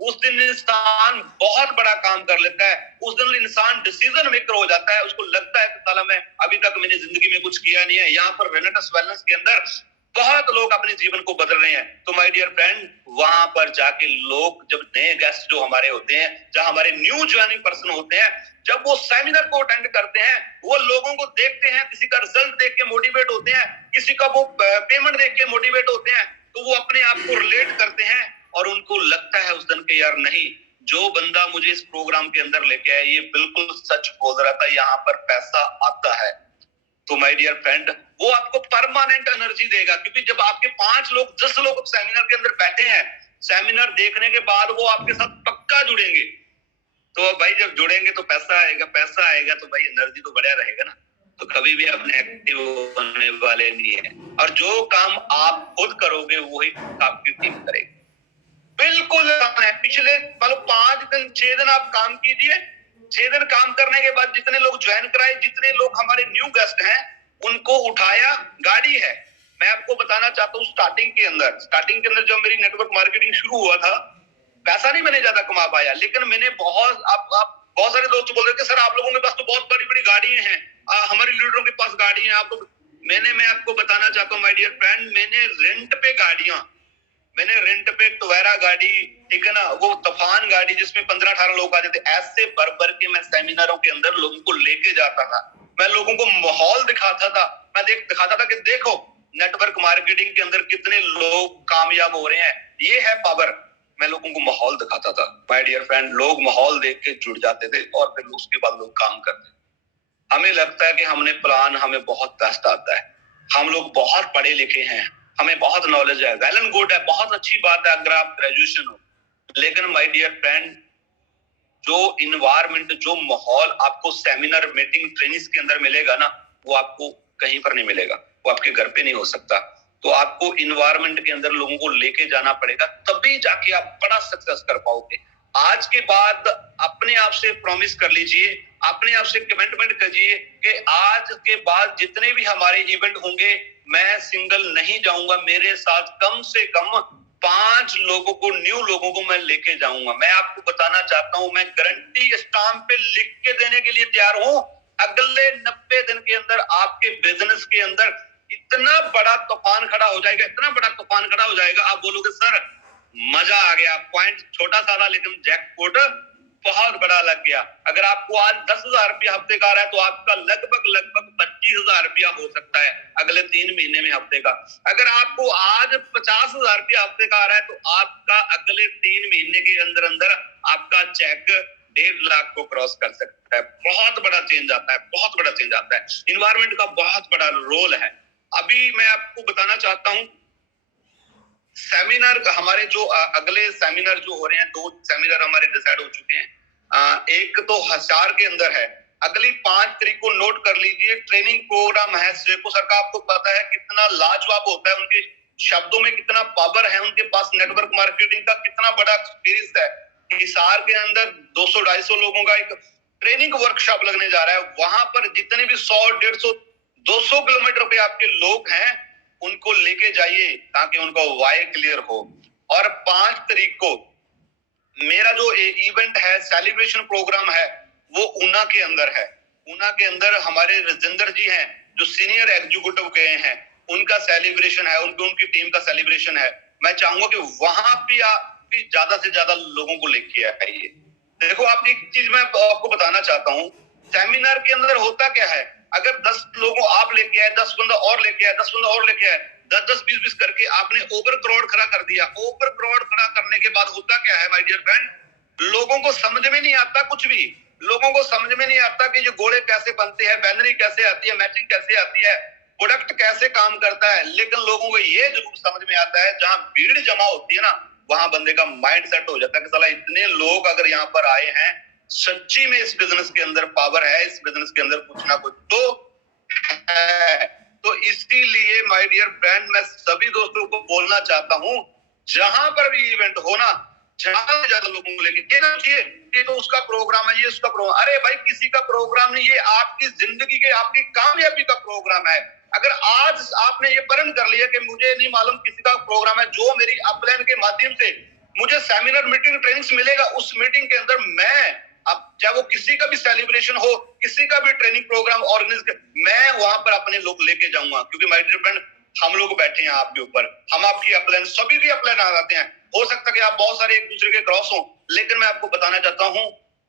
उस दिन इंसान बहुत बड़ा काम कर लेता है, उस दिन इंसान डिसीजन मेकर हो जाता है। उसको लगता है कि साला मैं अभी तक मैंने जिंदगी में कुछ किया नहीं है। यहाँ पर रेनेटस वेलनेस के अंदर बहुत लोग अपने जीवन को बदल रहे हैं। तो माय डियर फ्रेंड, वहां पर जाके लोग, जब नए गेस्ट जो हमारे होते हैं, जहां हमारे न्यू ज्वाइनिंग पर्सन होते हैं, जब वो सेमिनार को अटेंड करते हैं, वो लोगों को देखते हैं, किसी का रिजल्ट देख के मोटिवेट होते हैं, किसी का वो पेमेंट देख के मोटिवेट होते हैं, तो वो अपने आप को रिलेट करते हैं और उनको लगता है उस दिन के यार नहीं, जो बंदा मुझे इस प्रोग्राम के अंदर लेके आया ये बिल्कुल सच बोल रहा था, यहाँ पर पैसा आता है। तो माय डियर फ्रेंड, वो आपको परमानेंट एनर्जी देगा, क्योंकि जब आपके 5 लोग 10 लोग सेमिनार के अंदर बैठे हैं, सेमिनार देखने के बाद वो आपके साथ पक्का जुड़ेंगे। तो भाई जब जुड़ेंगे तो पैसा आएगा, पैसा आएगा तो भाई एनर्जी तो बढ़िया रहेगा ना। तो कभी भी अपने एक्टिव होने वाले नहीं है, और जो काम आप खुद करोगे वही आपकी टीम करेगी। बिल्कुल पिछले मतलब 5 दिन 6 दिन आप काम कीजिए, 6 दिन काम करने के बाद जितने लोग ज्वाइन कराए, जितने लोग हमारे न्यू गेस्ट हैं, उनको उठाया, गाड़ी है। मैं आपको बताना चाहता हूँ, स्टार्टिंग के अंदर जब मेरी नेटवर्क मार्केटिंग शुरू हुआ था, पैसा नहीं मैंने ज्यादा कमा पाया, लेकिन मैंने आप बहुत सारे दोस्त बोल रहे थे सर आप लोगों के पास तो बहुत बड़ी बड़ी गाड़ियां हैं, हमारे लीडरों के पास गाड़ी है, आप तो मैं आपको बताना चाहता हूँ माय डियर फ्रेंड, मैंने रेंट पे टवेरा गाड़ी, ठीक है ना, वो तूफान गाड़ी जिसमें 15-18 लोग आते थे, ऐसे भर के मैं सेमिनारों के अंदर लोगों को लेके जाता था। मैं लोगों को माहौल दिखाता था, मैं दिखाता था कि देखो नेटवर्क मार्केटिंग के अंदर कितने लोग कामयाब हो रहे हैं, ये है पावर। मैं लोगों को माहौल दिखाता था माय डियर फ्रेंड, लोग माहौल देख के जुड़ जाते थे और फिर उसके बाद लोग काम करते। हमें लगता है कि हमने प्लान, हमें बहुत बेस्ट आता है, हम लोग बहुत पढ़े लिखे हैं, हमें बहुत नॉलेज है, वेल एंड गुड है, बहुत अच्छी बात है अगर आप ग्रेजुएशन हो, लेकिन माय डियर फ्रेंड, जो इन्वायरमेंट, जो माहौल आपको सेमिनार मीटिंग ट्रेनिंग्स के अंदर मिलेगा ना, वो आपको कहीं पर नहीं मिलेगा, वो आपके घर पे नहीं हो सकता। तो आपको इन्वायरमेंट के अंदर लोगों को लेके जाना पड़ेगा, तभी जाके आप बड़ा सक्सेस कर पाओगे। आज के बाद अपने आप से प्रॉमिस कर लीजिए, अपने आप से कमिटमेंट कीजिए कि आज के बाद जितने भी हमारे इवेंट होंगे, मैं सिंगल नहीं जाऊंगा, मेरे साथ कम से कम 5 लोगों को, न्यू लोगों को मैं लेके जाऊंगा। मैं आपको बताना चाहता हूं, मैं गारंटी स्टाम्प पे लिख के देने के लिए तैयार हूं, अगले 90 दिन के अंदर आपके बिजनेस के अंदर इतना बड़ा तूफान खड़ा हो जाएगा, इतना बड़ा तूफान खड़ा हो जाएगा, आप बोलोगे सर मजा आ गया, पॉइंट छोटा सा था लेकिन जैकपॉट बहुत बड़ा लग गया। अगर आपको आज 10,000 रुपया हफ्ते का आ रहा है, तो आपका लगभग 25,000 रुपया हो सकता है अगले 3 महीने में हफ्ते का। अगर आपको आज 50,000 रुपया हफ्ते का आ रहा है, तो आपका अगले 3 महीने के अंदर अंदर आपका चेक 1.5 लाख को क्रॉस कर सकता है। बहुत बड़ा चेंज आता है, बहुत बड़ा चेंज आता है। इन्वायरमेंट का बहुत बड़ा रोल है। अभी मैं आपको बताना चाहता हूं, सेमिनार हमारे जो अगले सेमिनार जो हो रहे हैं, 2 सेमिनार हमारे डिसाइड हो चुके हैं। एक तो हिसार के अंदर है, अगली 5 तारीख को नोट कर लीजिए। ट्रेनिंग प्रोग्राम है शेखो सर का, आपको पता है कितना लाजवाब होता है, उनके शब्दों में कितना पावर है, उनके पास नेटवर्क मार्केटिंग का कितना बड़ा एक्सपीरियंस है। हिसार के अंदर 200-250 लोगों का एक ट्रेनिंग वर्कशॉप लगने जा रहा है। वहां पर जितने भी 100, 150, 200 किलोमीटर पे आपके लोग हैं, उनको लेके जाइए ताकि उनका वाई क्लियर हो। और 5 तारीख को मेरा जो इवेंट है, सेलिब्रेशन प्रोग्राम है, वो ऊना के अंदर है। ऊना के अंदर हमारे राजेंद्र जी हैं, जो सीनियर एग्जीक्यूटिव गए हैं, उनका सेलिब्रेशन है, उनकी टीम का सेलिब्रेशन है, मैं चाहूंगा कि वहां भी आप भी ज्यादा से ज्यादा लोगों को लेके आइए। देखो, आप एक चीज मैं आपको बताना चाहता हूँ, सेमिनार के अंदर होता क्या है, अगर 10 लोगों आप लेके आए, 10 बंदा और लेके आए, 10 बंदा और लेके आए, 10-10, 20-20 करके आपने ओवर क्राउड खड़ा कर दिया। ओवर क्राउड खड़ा करने के बाद होता क्या है माय डियर फ्रेंड, लोगों को समझ में नहीं आता कुछ भी। लोगों को समझ में नहीं आता कि ये घोड़े कैसे बनते हैं, बैनरी कैसे आती है, मैचिंग कैसे आती है, प्रोडक्ट कैसे काम करता है। लेकिन लोगों को ये जरूर समझ में आता है, जहां भीड़ जमा होती है ना, वहां बंदे का माइंड सेट हो जाता है कि साला इतने लोग अगर यहाँ पर आए हैं, सच्ची में इस बिजनेस के अंदर पावर है, इस बिजनेस के अंदर कुछ ना कुछ तो है। तो इसीलिए माय डियर फ्रेंड, मैं सभी दोस्तों को बोलना चाहता हूं, जहां पर भी इवेंट हो ना, ज्यादा से ज्यादा लोगों को लेके ये तो उसका प्रोग्राम है, ये उसका प्रोग्राम। अरे भाई, किसी का प्रोग्राम नहीं, ये आपकी जिंदगी के, आपकी कामयाबी का प्रोग्राम है। अगर आज आपने ये प्रण कर लिया कि मुझे नहीं मालूम किसी का प्रोग्राम है, जो मेरी अपलाइन के माध्यम से मुझे सेमिनार मीटिंग ट्रेनिंग्स मिलेगा, उस मीटिंग के अंदर मैं, अब चाहे वो किसी का भी सेलिब्रेशन हो, किसी का भी ट्रेनिंग प्रोग्राम ऑर्गेनाइज कर, मैं वहां पर अपने लोग लेके जाऊंगा। क्योंकि माय डियर फ्रेंड, हम लोग बैठे हैं आपके ऊपर, हम आपकी अपलाइन, सभी की अपलाइन आ जाते हैं। हो सकता है कि आप बहुत सारे एक दूसरे के क्रॉस हो, लेकिन मैं आपको बताना चाहता हूं,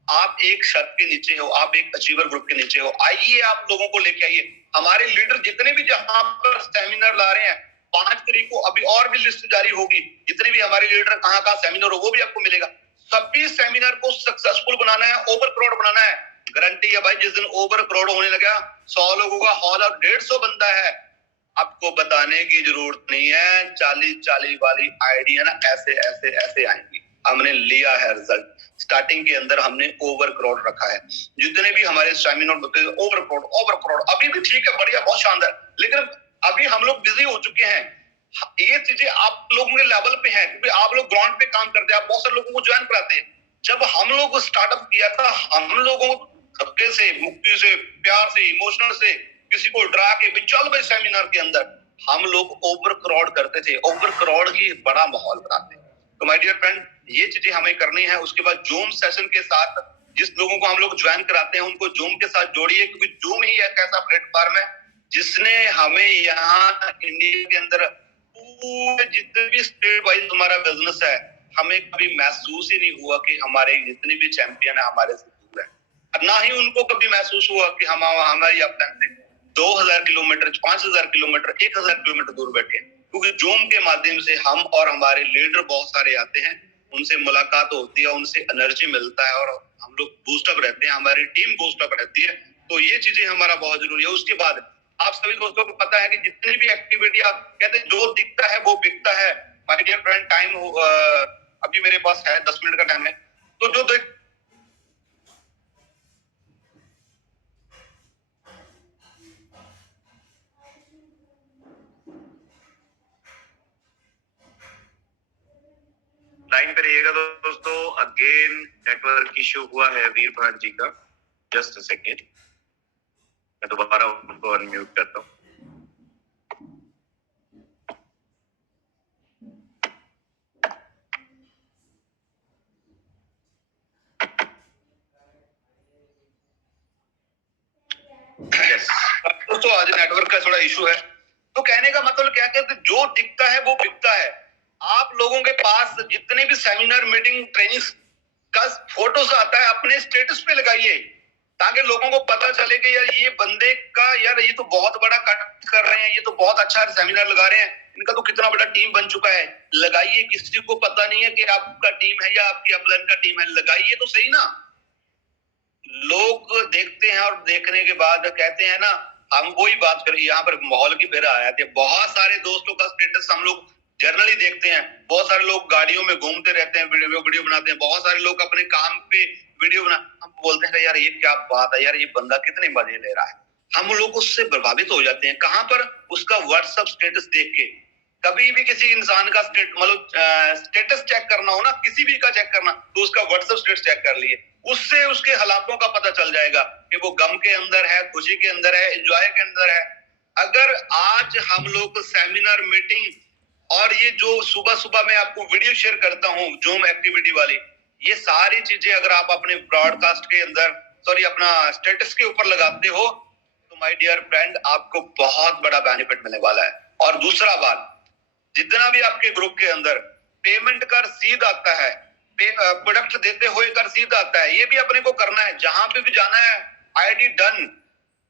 आप एक शर्त के नीचे हो, आप एक अचीवर ग्रुप के नीचे हो। आइए, आप लोगों को लेके आइए। हमारे लीडर जितने भी जहां पर सेमिनार ला रहे हैं, 5 तारीख को अभी और भी लिस्ट जारी होगी, जितने भी हमारे लीडर कहाँ कहाँ सेमिनार हो वो भी आपको मिलेगा। सभी सेमिनार को सक्सेसफुल बनाना है, ओवर क्राउड बनाना है। गारंटी है भाई, जिस दिन ओवर क्राउड होने लगा, 100 लोगों का हॉल और 150 बंदा है, आपको बताने की जरूरत नहीं है। 40-40 वाली आइडिया ना ऐसे ऐसे ऐसे आएंगी। हमने लिया है रिजल्ट, स्टार्टिंग के अंदर हमने ओवर क्राउड रखा है। जितने भी हमारे सेमिनार ओवर क्राउड अभी भी ठीक है, बढ़िया, बहुत शानदार। लेकिन अभी हम लोग बिजी हो चुके हैं, ये चीजें आप लोगों के लेवल पे है, क्योंकि आप लोग ग्राउंड पे काम करते हैं, आप बहुत सारे लोगों को ज्वाइन कराते हैं। जब हम लोग स्टार्टअप किया था, हम लोगों धक्के से, मुक्ति से, प्यार से, इमोशनल से, किसी को डरा के भी चल भाई सेमिनार के अंदर, हम लोग ओवर क्राउड करते थे, ओवर क्राउड ही बड़ा माहौल बनाते। तो माय डियर फ्रेंड, ये चीजें हमें करनी है। उसके बाद जूम सेशन के साथ जिस लोगों को हम लोग ज्वाइन कराते हैं, उनको जूम के साथ जोड़िए, क्योंकि जूम ही एक ऐसा प्लेटफॉर्म है जिसने हमें यहाँ इंडिया के अंदर पूरे जितने भी स्टेट वाइज हमारा बिजनेस है, हमें कभी महसूस ही नहीं हुआ कि हमारे जितने भी चैंपियन है हमारे से दूर है। ना ही उनको कभी महसूस हुआ कि हम हमारी अपलाइन से 2000 किलोमीटर, 5000 किलोमीटर, 1000 किलोमीटर दूर बैठे हैं। क्योंकि जूम के माध्यम से हम और हमारे लीडर बहुत सारे आते हैं, उनसे मुलाकात होती है, उनसे एनर्जी मिलता है और हम लोग बूस्टअप रहते हैं, हमारी टीम बूस्टअप रहती है। तो ये चीजें हमारा बहुत जरूरी है। उसके बाद आप सभी दोस्तों को पता है कि जितनी भी एक्टिविटी, आप कहते हैं जो दिखता है वो बिकता है। माय डियर फ्रेंड, टाइम अभी मेरे पास है 10 मिनट का टाइम है, तो जो देख लाइन पे रहिएगा दोस्तों। अगेन नेटवर्क इश्यू हुआ है वीर भान जी का, जस्ट अ सेकेंड, मैं दोबारा उनको अनम्यूट करता हूँ। yes. दोस्तों, आज नेटवर्क का थोड़ा इशू है। तो कहने का मतलब क्या कहते, जो दिखता है वो बिकता है। आप लोगों के पास जितने भी सेमिनार, मीटिंग, ट्रेनिंग का फोटोज आता है, अपने स्टेटस पे लगाइए, ताकि लोगों को पता चले कि यार ये बंदे का, यार ये तो बहुत बड़ा कट कर रहे हैं, ये तो बहुत अच्छा सेमिनार लगा रहे हैं, इनका तो कितना बड़ा टीम बन चुका है। लगाइए, किसी को पता नहीं है कि आपका टीम है या आपकी अपलाइन का टीम है, लगाइए तो सही ना। लोग देखते हैं और देखने के बाद कहते हैं ना, हम वही बात करें, यहाँ पर माहौल की फिर आया थे। बहुत सारे दोस्तों का स्टेटस हम लोग जर्नली देखते हैं, बहुत सारे लोग गाड़ियों में घूमते रहते हैं, वीडियो बनाते हैं, बहुत सारे लोग अपने काम पे वीडियो बना, हम बोलते हैं यार ये क्या बात है, यार ये बंदा कितने मजे ले रहा है। हम लोग उससे प्रभावित हो जाते हैं। कहां पर? उसका व्हाट्सएप स्टेटस देख के। कभी भी किसी इंसान का स्टेटस चेक करना हो ना, किसी भी का चेक करना, तो उसका व्हाट्सएप स्टेटस चेक कर लिए, उससे उसके हालातों का पता चल जाएगा कि वो गम के अंदर है, खुशी के अंदर है, एंजॉय के अंदर है। अगर आज हम लोग सेमिनार, मीटिंग और ये जो सुबह सुबह मैं आपको वीडियो शेयर करता हूँ जूम एक्टिविटी वाली, ये सारी चीजें अगर आप अपने ब्रॉडकास्ट के अंदर, सॉरी अपना स्टेटस के ऊपर लगाते हो, तो माय डियर फ्रेंड, आपको बहुत बड़ा बेनिफिट मिलने वाला है। और दूसरा बात, जितना भी आपके ग्रुप के अंदर पेमेंट का रसीद आता है, प्रोडक्ट देते हुए का रसीद आता है, ये भी अपने को करना है। जहां पे भी जाना है आईडी डन,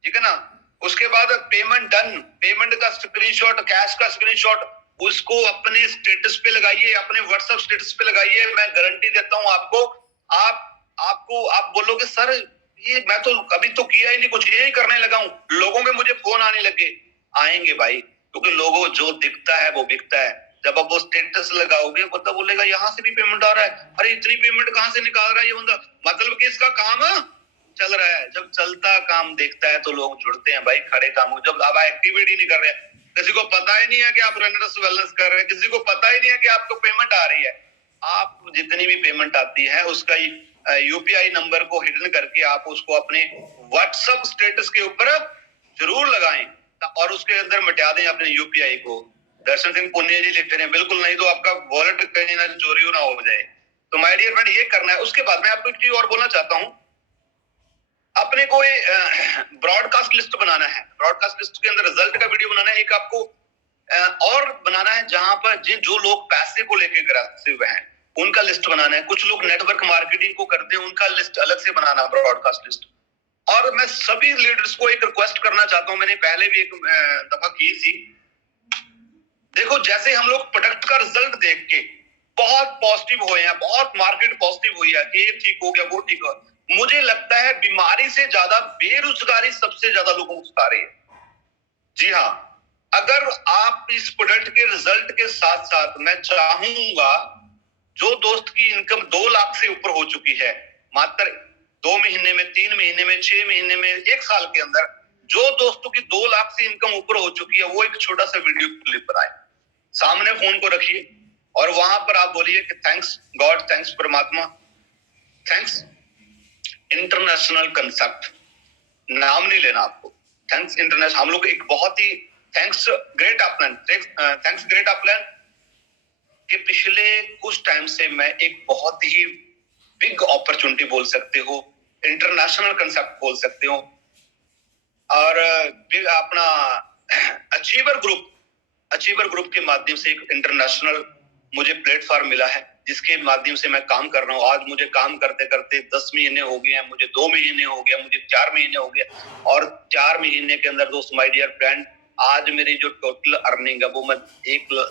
ठीक है ना, उसके बाद पेमेंट डन, पेमेंट का स्क्रीनशॉट, कैश का स्क्रीनशॉट उसको अपने स्टेटस पे लगाइए, अपने व्हाट्सएप स्टेटस पे लगाइए। मैं गारंटी देता हूं आपको, आप बोलोगे सर ये मैं तो कभी तो किया ही नहीं कुछ, यही करने लगा हूं, लोगों में मुझे फोन आने लगे। आएंगे भाई, क्योंकि लोगों को जो दिखता है वो बिकता है। जब आप वो स्टेटस लगाओगे बंदा बोलेगा यहाँ से भी पेमेंट आ रहा है, अरे इतनी पेमेंट कहाँ से निकाल रहा है ये बंदा, मतलब कि इसका काम चल रहा है। जब चलता काम देखता है तो लोग जुड़ते हैं भाई, खड़े काम। जब आप एक्टिविटी नहीं कर रहे, किसी को पता ही नहीं है कि आप रनर्स वेलनेस कर रहे हैं, किसी को पता ही नहीं है कि आपको पेमेंट आ रही है। आप जितनी भी पेमेंट आती है उसका यूपीआई नंबर को हिडन करके आप उसको अपने व्हाट्सएप स्टेटस के ऊपर जरूर लगाएं और उसके अंदर मिटा दें अपने यूपीआई को। दर्शन सिंह पुनिया जी लिखते हैं, बिल्कुल नहीं तो आपका वॉलेट कहीं ना चोरी ना हो जाए। तो माय डियर फ्रेंड, ये करना है। उसके बाद मैं आपको एक चीज और बोलना चाहता हूं, अपने को ब्रॉडकास्ट लिस्ट बनाना है। ब्रॉडकास्ट लिस्ट के अंदर रिजल्ट का वीडियो बनाना है। एक आपको और बनाना है जहां पर जो लोग पैसे को लेकर ग्रसित हुए हैं उनका लिस्ट बनाना है। कुछ लोग नेटवर्क मार्केटिंग को करते हैं, उनका लिस्ट अलग से बनाना, ब्रॉडकास्ट लिस्ट। और मैं सभी लीडर्स को एक रिक्वेस्ट करना चाहता हूं, मैंने पहले भी एक दफा की थी। देखो, जैसे हम लोग प्रोडक्ट का रिजल्ट देख के बहुत पॉजिटिव हुए हैं, बहुत मार्केट पॉजिटिव हुई है कि ये ठीक हो गया, वो ठीक हो, मुझे लगता है बीमारी से ज्यादा बेरोजगारी सबसे ज्यादा लोगों को सता रही है। जी हाँ, अगर आप इस प्रोडक्ट के रिजल्ट के साथ साथ, मैं चाहूंगा जो दोस्त की इनकम 2 लाख से ऊपर हो चुकी है, मात्र 2 महीने में, 3 महीने में, 6 महीने में, 1 साल के अंदर, जो दोस्तों की 2 लाख से इनकम ऊपर हो चुकी है, वो एक छोटा सा वीडियो क्लिप बनाए, सामने फोन को रखिए और वहां पर आप बोलिए कि थैंक्स गॉड, थैंक्स परमात्मा, थैंक्स इंटरनेशनल कंसेप्ट। नाम नहीं लेना आपको, थैंक्स इंटरनेशनल। हम लोग एक बहुत ही थैंक्स ग्रेट अपलैन, थैंक्स ग्रेट अपलैन कि पिछले कुछ टाइम से मैं एक बहुत ही बिग अपॉर्चुनिटी बोल सकते हो, इंटरनेशनल कंसेप्ट बोल सकते हो, और अपना अचीवर ग्रुप के माध्यम से एक इंटरनेशनल मुझे प्लेटफॉर्म मिला है, जिसके माध्यम से मैं काम कर रहा हूँ। आज मुझे काम करते करते 10 महीने हो गए हैं, मुझे 2 महीने हो गया, मुझे 4 महीने हो गया, और 4 महीने के अंदर दोस्त, माय डियर फ्रेंड, आज मेरी जो टोटल अर्निंग है वो मैं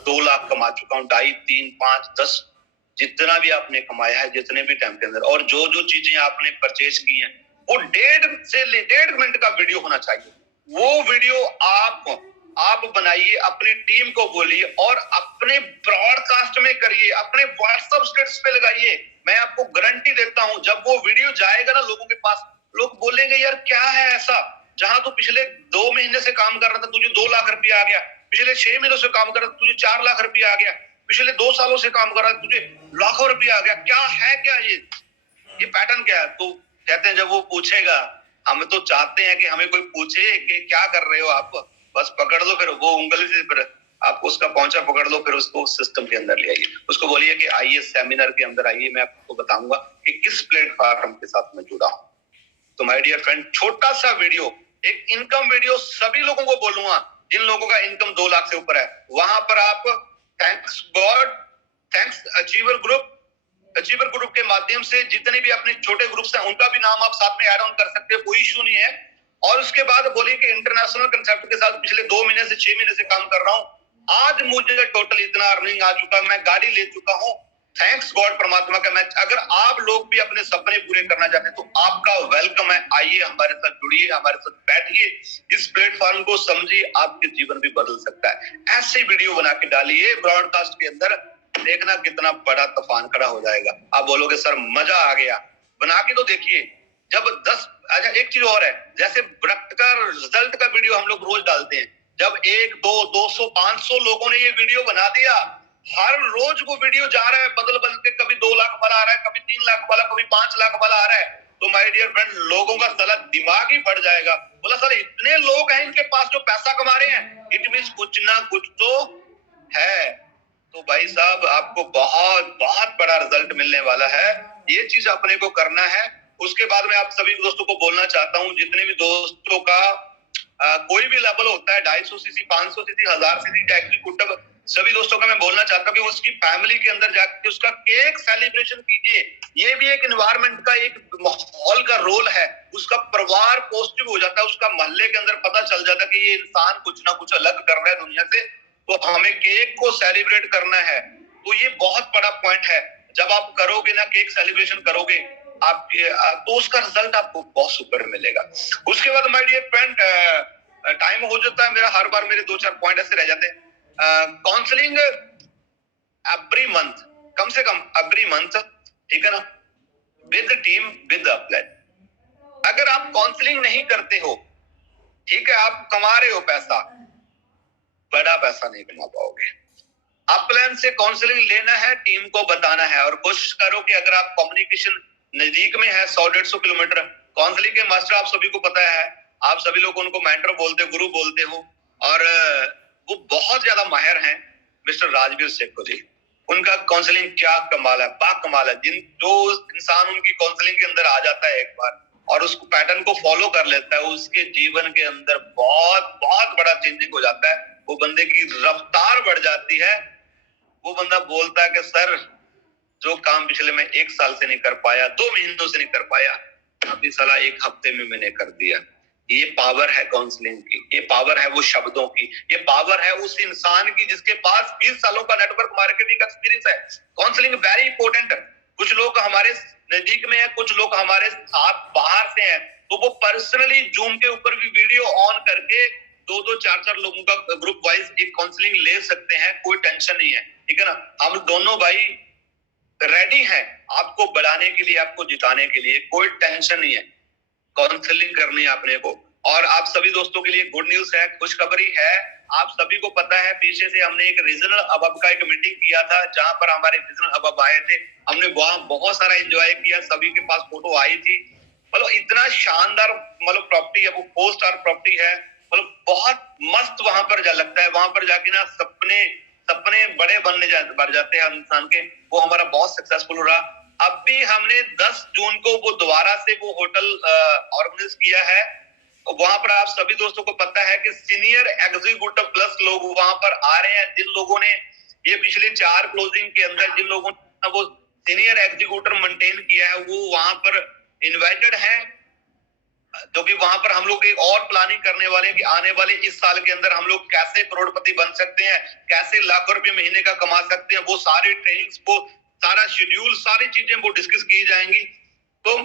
2 लाख कमा चुका हूँ। 2.5, 3, 5, 10 जितना भी आपने कमाया है जितने भी टाइम के अंदर, और जो जो चीजें आपने परचेज की हैं वो 1.5 मिनट का वीडियो होना चाहिए। वो वीडियो आप बनाइए, अपनी टीम को बोलिए और अपने ब्रॉडकास्ट में करिए, अपने व्हाट्सएप स्टेटस पे लगाइए। मैं आपको गारंटी देता हूं, जब वो वीडियो जाएगा ना लोगों के पास, लोग बोलेंगे यार क्या है ऐसा, जहां तू पिछले 2 महीने से काम कर रहा था तुझे 2 लाख रुपया आ गया, पिछले 6 महीनों से काम कर रहा था तुझे 4 लाख रुपया आ गया, पिछले 2 सालों से काम कर रहा था तुझे लाखों रुपया आ गया। क्या है, क्या ये पैटर्न क्या है? तो कहते हैं जब वो पूछेगा, हम तो चाहते हैं कि हमें कोई पूछे कि क्या कर रहे हो आप, बस पकड़ लो, फिर वो उंगली से फिर आप उसका पहुंचा पकड़ लो, फिर उसको सिस्टम के अंदर ले आइए, उसको बोलिए कि आइए सेमिनार के अंदर आइए, मैं आपको बताऊंगा कि किस प्लेटफॉर्म के साथ मैं जुड़ा हूं। तो माय डियर फ्रेंड, छोटा सा वीडियो, एक इनकम वीडियो सभी लोगों को बोलूंगा जिन लोगों का इनकम 2 लाख से ऊपर है, वहां पर आप thanks God, thanks achiever group के माध्यम से जितने भी अपने छोटे ग्रुप्स हैं उनका भी नाम आप साथ में ऐड ऑन कर सकते हैं, कोई इश्यू नहीं है। और उसके बाद बोलिए कि इंटरनेशनल कंसेप्ट के साथ पिछले 2 महीने से 6 महीने से काम कर रहा हूं, आज मुझे टोटल इतना अर्निंग आ चुका, मैं गाड़ी ले चुका हूं, थैंक्स गॉड परमात्मा का। मैं अगर आप लोग भी अपने सपने पूरे करना चाहते हैं तो आपका वेलकम है, आइए हमारे साथ जुड़िए, हमारे साथ बैठिए, इस प्लेटफॉर्म को समझिए, आपके जीवन भी बदल सकता है। ऐसे वीडियो बना के डालिए ब्रॉडकास्ट के अंदर, देखना कितना बड़ा तूफान खड़ा हो जाएगा। आप बोलोगे सर मजा आ गया, बना के तो देखिए। जब 10, अच्छा एक चीज और है, जैसे प्रोडक्ट का रिजल्ट का वीडियो हम लोग रोज डालते हैं, जब 1, 2, 200, 500 लोगों ने ये वीडियो बना दिया, हर रोज वो वीडियो जा रहा है बदल बदल के, कभी 2 लाख वाला आ रहा है, कभी 3 लाख वाला, कभी 5 लाख वाला आ रहा है, तो माय डियर फ्रेंड, लोगों का साला दिमाग ही बढ़ जाएगा। बोला सर इतने लोग हैं इनके पास जो पैसा कमा रहे हैं, इट मींस कुछ ना कुछ तो है। तो भाई साहब, आपको बहुत बहुत बड़ा रिजल्ट मिलने वाला है, ये चीज अपने को करना है। उसके बाद मैं आप सभी दोस्तों को बोलना चाहता हूं, जितने भी दोस्तों का कोई भी लेवल होता है, 250 सीसी, 500 सीसी, 1000 सीसी का एग्जीक्यूटिव, सभी दोस्तों का मैं बोलना चाहता हूँ कि उसकी फैमिली के अंदर जाके उसका केक सेलिब्रेशन कीजिए। ये भी एक एनवायरनमेंट का, एक माहौल का रोल है। उसका परिवार पॉजिटिव हो जाता है, उसका मोहल्ले के अंदर पता चल जाता है कि ये इंसान कुछ ना कुछ अलग कर रहा है दुनिया से, तो हमें केक को सेलिब्रेट करना है। तो ये बहुत बड़ा पॉइंट है। जब आप करोगे ना, केक सेलिब्रेशन करोगे, आपके तो उसका रिजल्ट आपको बहुत सुपर मिलेगा। उसके बाद माय डियर फ्रेंड, टाइम हो जाता है मेरा, हर बार मेरे 2-4 पॉइंट ऐसे रह जाते हैं। काउंसलिंग एवरी मंथ, कम से कम एवरी मंथ, ठीक है ना, विद टीम, विद अपलाइन। अगर आप काउंसलिंग नहीं करते हो, ठीक है, आप कमा रहे हो पैसा, बड़ा पैसा नहीं कमा पाओगे। अपलाइन से काउंसलिंग लेना है, टीम को बताना है, और कोशिश करो कि अगर आप कम्युनिकेशन नजदीक में है 100-150 किलोमीटर, काउंसलिंग के मास्टर आप सभी को पता है, आप सभी लोग उनको मेंटर बोलते हो, गुरु बोलते हो, और वो बहुत ज्यादा माहिर हैं, मिस्टर राजवीर सेठो जी। उनका काउंसलिंग क्या कमाल है, बा कमाल है। जो इंसान उनकी काउंसलिंग के अंदर आ जाता है एक बार और उसको पैटर्न को फॉलो कर लेता है, उसके जीवन के अंदर बहुत बहुत बड़ा चेंजिंग हो जाता है। वो बंदे की रफ्तार बढ़ जाती है। वो बंदा बोलता है कि सर, जो काम पिछले मैं 1 साल से नहीं कर पाया, 2 महीनों से नहीं कर पाया, अभी साला 1 हफ्ते में मैंने कर दिया। ये पावर है काउंसलिंग की, ये पावर है वो शब्दों की, ये पावर है उस इंसान की जिसके पास 20 सालों का नेटवर्क मार्केटिंग एक्सपीरियंस है। Counselling very important. कुछ लोग हमारे नजदीक में है, कुछ लोग हमारे साथ बाहर से हैं, तो वो पर्सनली जूम के ऊपर भी वीडियो ऑन करके 2-2, 4-4 लोगों का ग्रुप वाइज एक काउंसलिंग ले सकते हैं, कोई टेंशन नहीं है, ठीक है ना। हम दोनों भाई रेडी हैं आपको बढ़ाने के लिए, आपको जिताने के लिए, कोई टेंशन नहीं है। काउंसलिंग करनी है अपने को। और आप सभी दोस्तों के लिए गुड न्यूज है, खुशखबरी है। आप सभी को पता है, पीछे से हमने एक रीजनल अबब का एक मीटिंग किया था, जहां पर हमारे रीजनल अबब आए थे। हमने वहां बहुत सारा एंजॉय किया, सभी के पास फोटो आई थी। मतलब इतना शानदार, मतलब प्रॉपर्टी है वो, 4 स्टार प्रॉपर्टी है। मतलब बहुत मस्त वहां पर लगता है। वहां पर जाके ना सपने सपने बड़े भर जाते हैं इंसान के। वो हमारा बहुत सक्सेसफुल रहा। अब भी हमने 10 जून को वो दोबारा से वो होटल ऑर्गेनाइज किया है। वहां पर आप सभी दोस्तों को पता है कि सीनियर एग्जीक्यूटिव प्लस लोग वहां पर आ रहे हैं। जिन लोगों ने ये पिछले 4 क्लोजिंग के अंदर, जिन लोगों ने वो सीनियर एग्जीक्यूटिव मेंटेन किया है, वो वहां पर इनवाइटेड है। जो कि वहां पर हम लोग एक और प्लानिंग करने वाले हैं कि आने वाले इस साल के अंदर हम लोग कैसे करोड़पति बन सकते हैं, कैसे लाखों रुपए महीने का कमा सकते हैं। वो सारी ट्रेनिंग्स, वो सारा शेड्यूल, सारी चीजें वो डिस्कस की जाएंगी। तो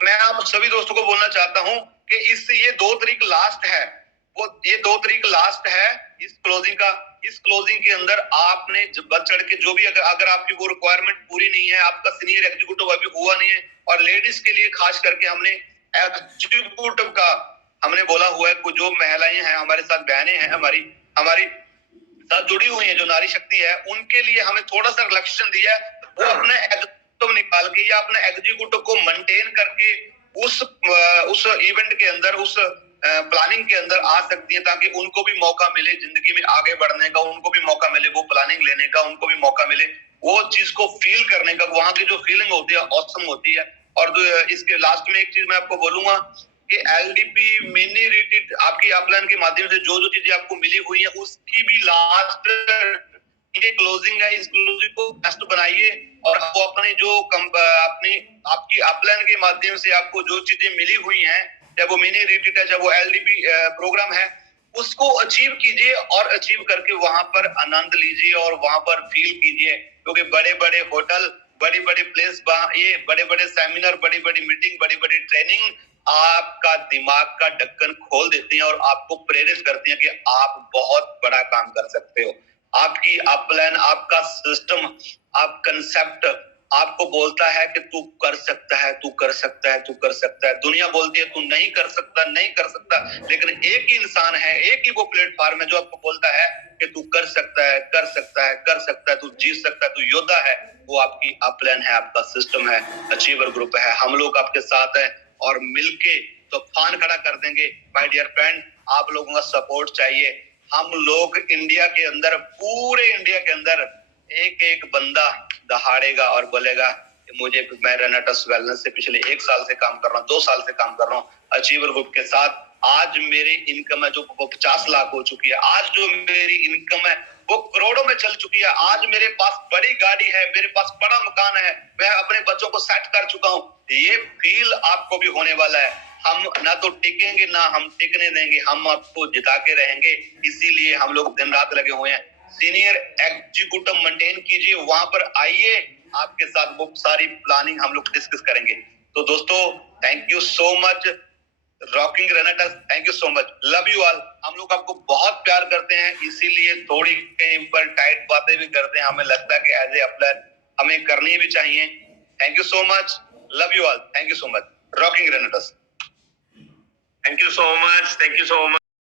मैं आप सभी दोस्तों को बोलना चाहता हूं कि ये 2 तारीख लास्ट है। वो ये 2 तारीख लास्ट है इस क्लोजिंग का। इस क्लोजिंग के अंदर आपने बढ़ चढ़ के जो भी, अगर आपकी वो रिक्वायरमेंट पूरी नहीं है, आपका सीनियर एग्जीक्यूटिव अभी हुआ नहीं है, और लेडीज के लिए खास करके हमने एग्जीक्यूटिव का हमने बोला हुआ है, जो महिलाएं हैं हमारे साथ, बहनें हैं हमारी साथ जुड़ी हुई हैं, जो नारी शक्ति है, उनके लिए हमें थोड़ा सा रिलैक्सेशन दिया है। वो अपने एग्जीक्यूटिव निकाल के या अपने एग्जीक्यूटिव को मेंटेन करके उस इवेंट के अंदर, उस प्लानिंग के अंदर आ सकती है, ताकि उनको भी मौका मिले जिंदगी में आगे बढ़ने का, उनको भी मौका मिले वो प्लानिंग लेने का, उनको भी मौका मिले वो चीज को फील करने का। वहां की जो फीलिंग होती है ऑसम होती है। और इसके लास्ट में एक चीज मैं आपको बोलूंगा कि एलडीपी मिनी रिट्रीट आपकी अपलाइन के माध्यम से जो जो चीजें आपको मिली हुई है, उसकी भी लास्ट ये क्लोजिंग है। इस क्लोजिंग को बेस्ट बनाइए, और वो अपने जो अपनी आपकी अपलाइन के माध्यम से आपको जो चीजें मिली हुई हैं, चाहे वो मिनी रिट्रीट है, चाहे वो एलडीपी प्रोग्राम है, उसको अचीव कीजिए, और अचीव करके वहां पर आनंद लीजिए और वहां पर फील कीजिए। क्योंकि बड़े बड़े होटल, बड़ी बड़ी प्लेस, ये बड़े बड़े सेमिनार, बड़ी बड़ी मीटिंग, बड़ी बड़ी ट्रेनिंग आपका दिमाग का ढक्कन खोल देती हैं और आपको प्रेरित करती हैं कि आप बहुत बड़ा काम कर सकते हो। आपकी अपलाइन, आपका सिस्टम, आप कंसेप्ट आपको बोलता है कि तू कर सकता है, तू कर सकता है, तू कर सकता है। दुनिया बोलती है तू नहीं कर सकता, नहीं कर सकता, लेकिन एक ही इंसान है, एक ही वो प्लेटफॉर्म है जो आपको बोलता है कि तू कर सकता है, कर सकता है, कर सकता है, तू जीत सकता है, तू योद्धा है। वो आपकी अपलाइन है, आपका सिस्टम है, अचीवर ग्रुप है। हम लोग आपके साथ हैं और मिलके तूफान खड़ा कर देंगे। माय डियर फ्रेंड, आप लोगों का सपोर्ट चाहिए। हम लोग इंडिया के अंदर, पूरे इंडिया के अंदर एक एक बंदा दहाड़ेगा और बोलेगा मैं रेनेटस वेलनेस से पिछले 1 साल से काम कर रहा हूँ, 2 साल से काम कर रहा हूँ, अचीवर ग्रुप के साथ आज मेरी इनकम है जो वो 50 लाख हो चुकी है, आज जो मेरी इनकम है वो करोड़ों में चल चुकी है, आज मेरे पास बड़ी गाड़ी है, मेरे पास बड़ा मकान है, मैं अपने बच्चों को सेट कर चुका हूँ। ये फील आपको भी होने वाला है। हम ना तो टिकेंगे ना हम टिकने देंगे, हम आपको जिता के रहेंगे। इसीलिए हम लोग दिन रात लगे हुए हैं। सीनियर एग्जीक्यूटिव मेंटेन कीजिए, वहां पर आइए, आपके साथ वो सारी प्लानिंग हम लोग डिस्कस करेंगे। तो दोस्तों, thank you so much, rocking रेनेटस, thank you so much, love you all. हम लोग आपको बहुत प्यार करते हैं, इसीलिए थोड़ी कहीं पर टाइट बातें भी करते हैं, हमें लगता है कि एज ए अपलायर हमें करनी भी चाहिए। Thank you so much, love you all, thank you so much, rocking रेनेटस। Thank you so much, thank you so much.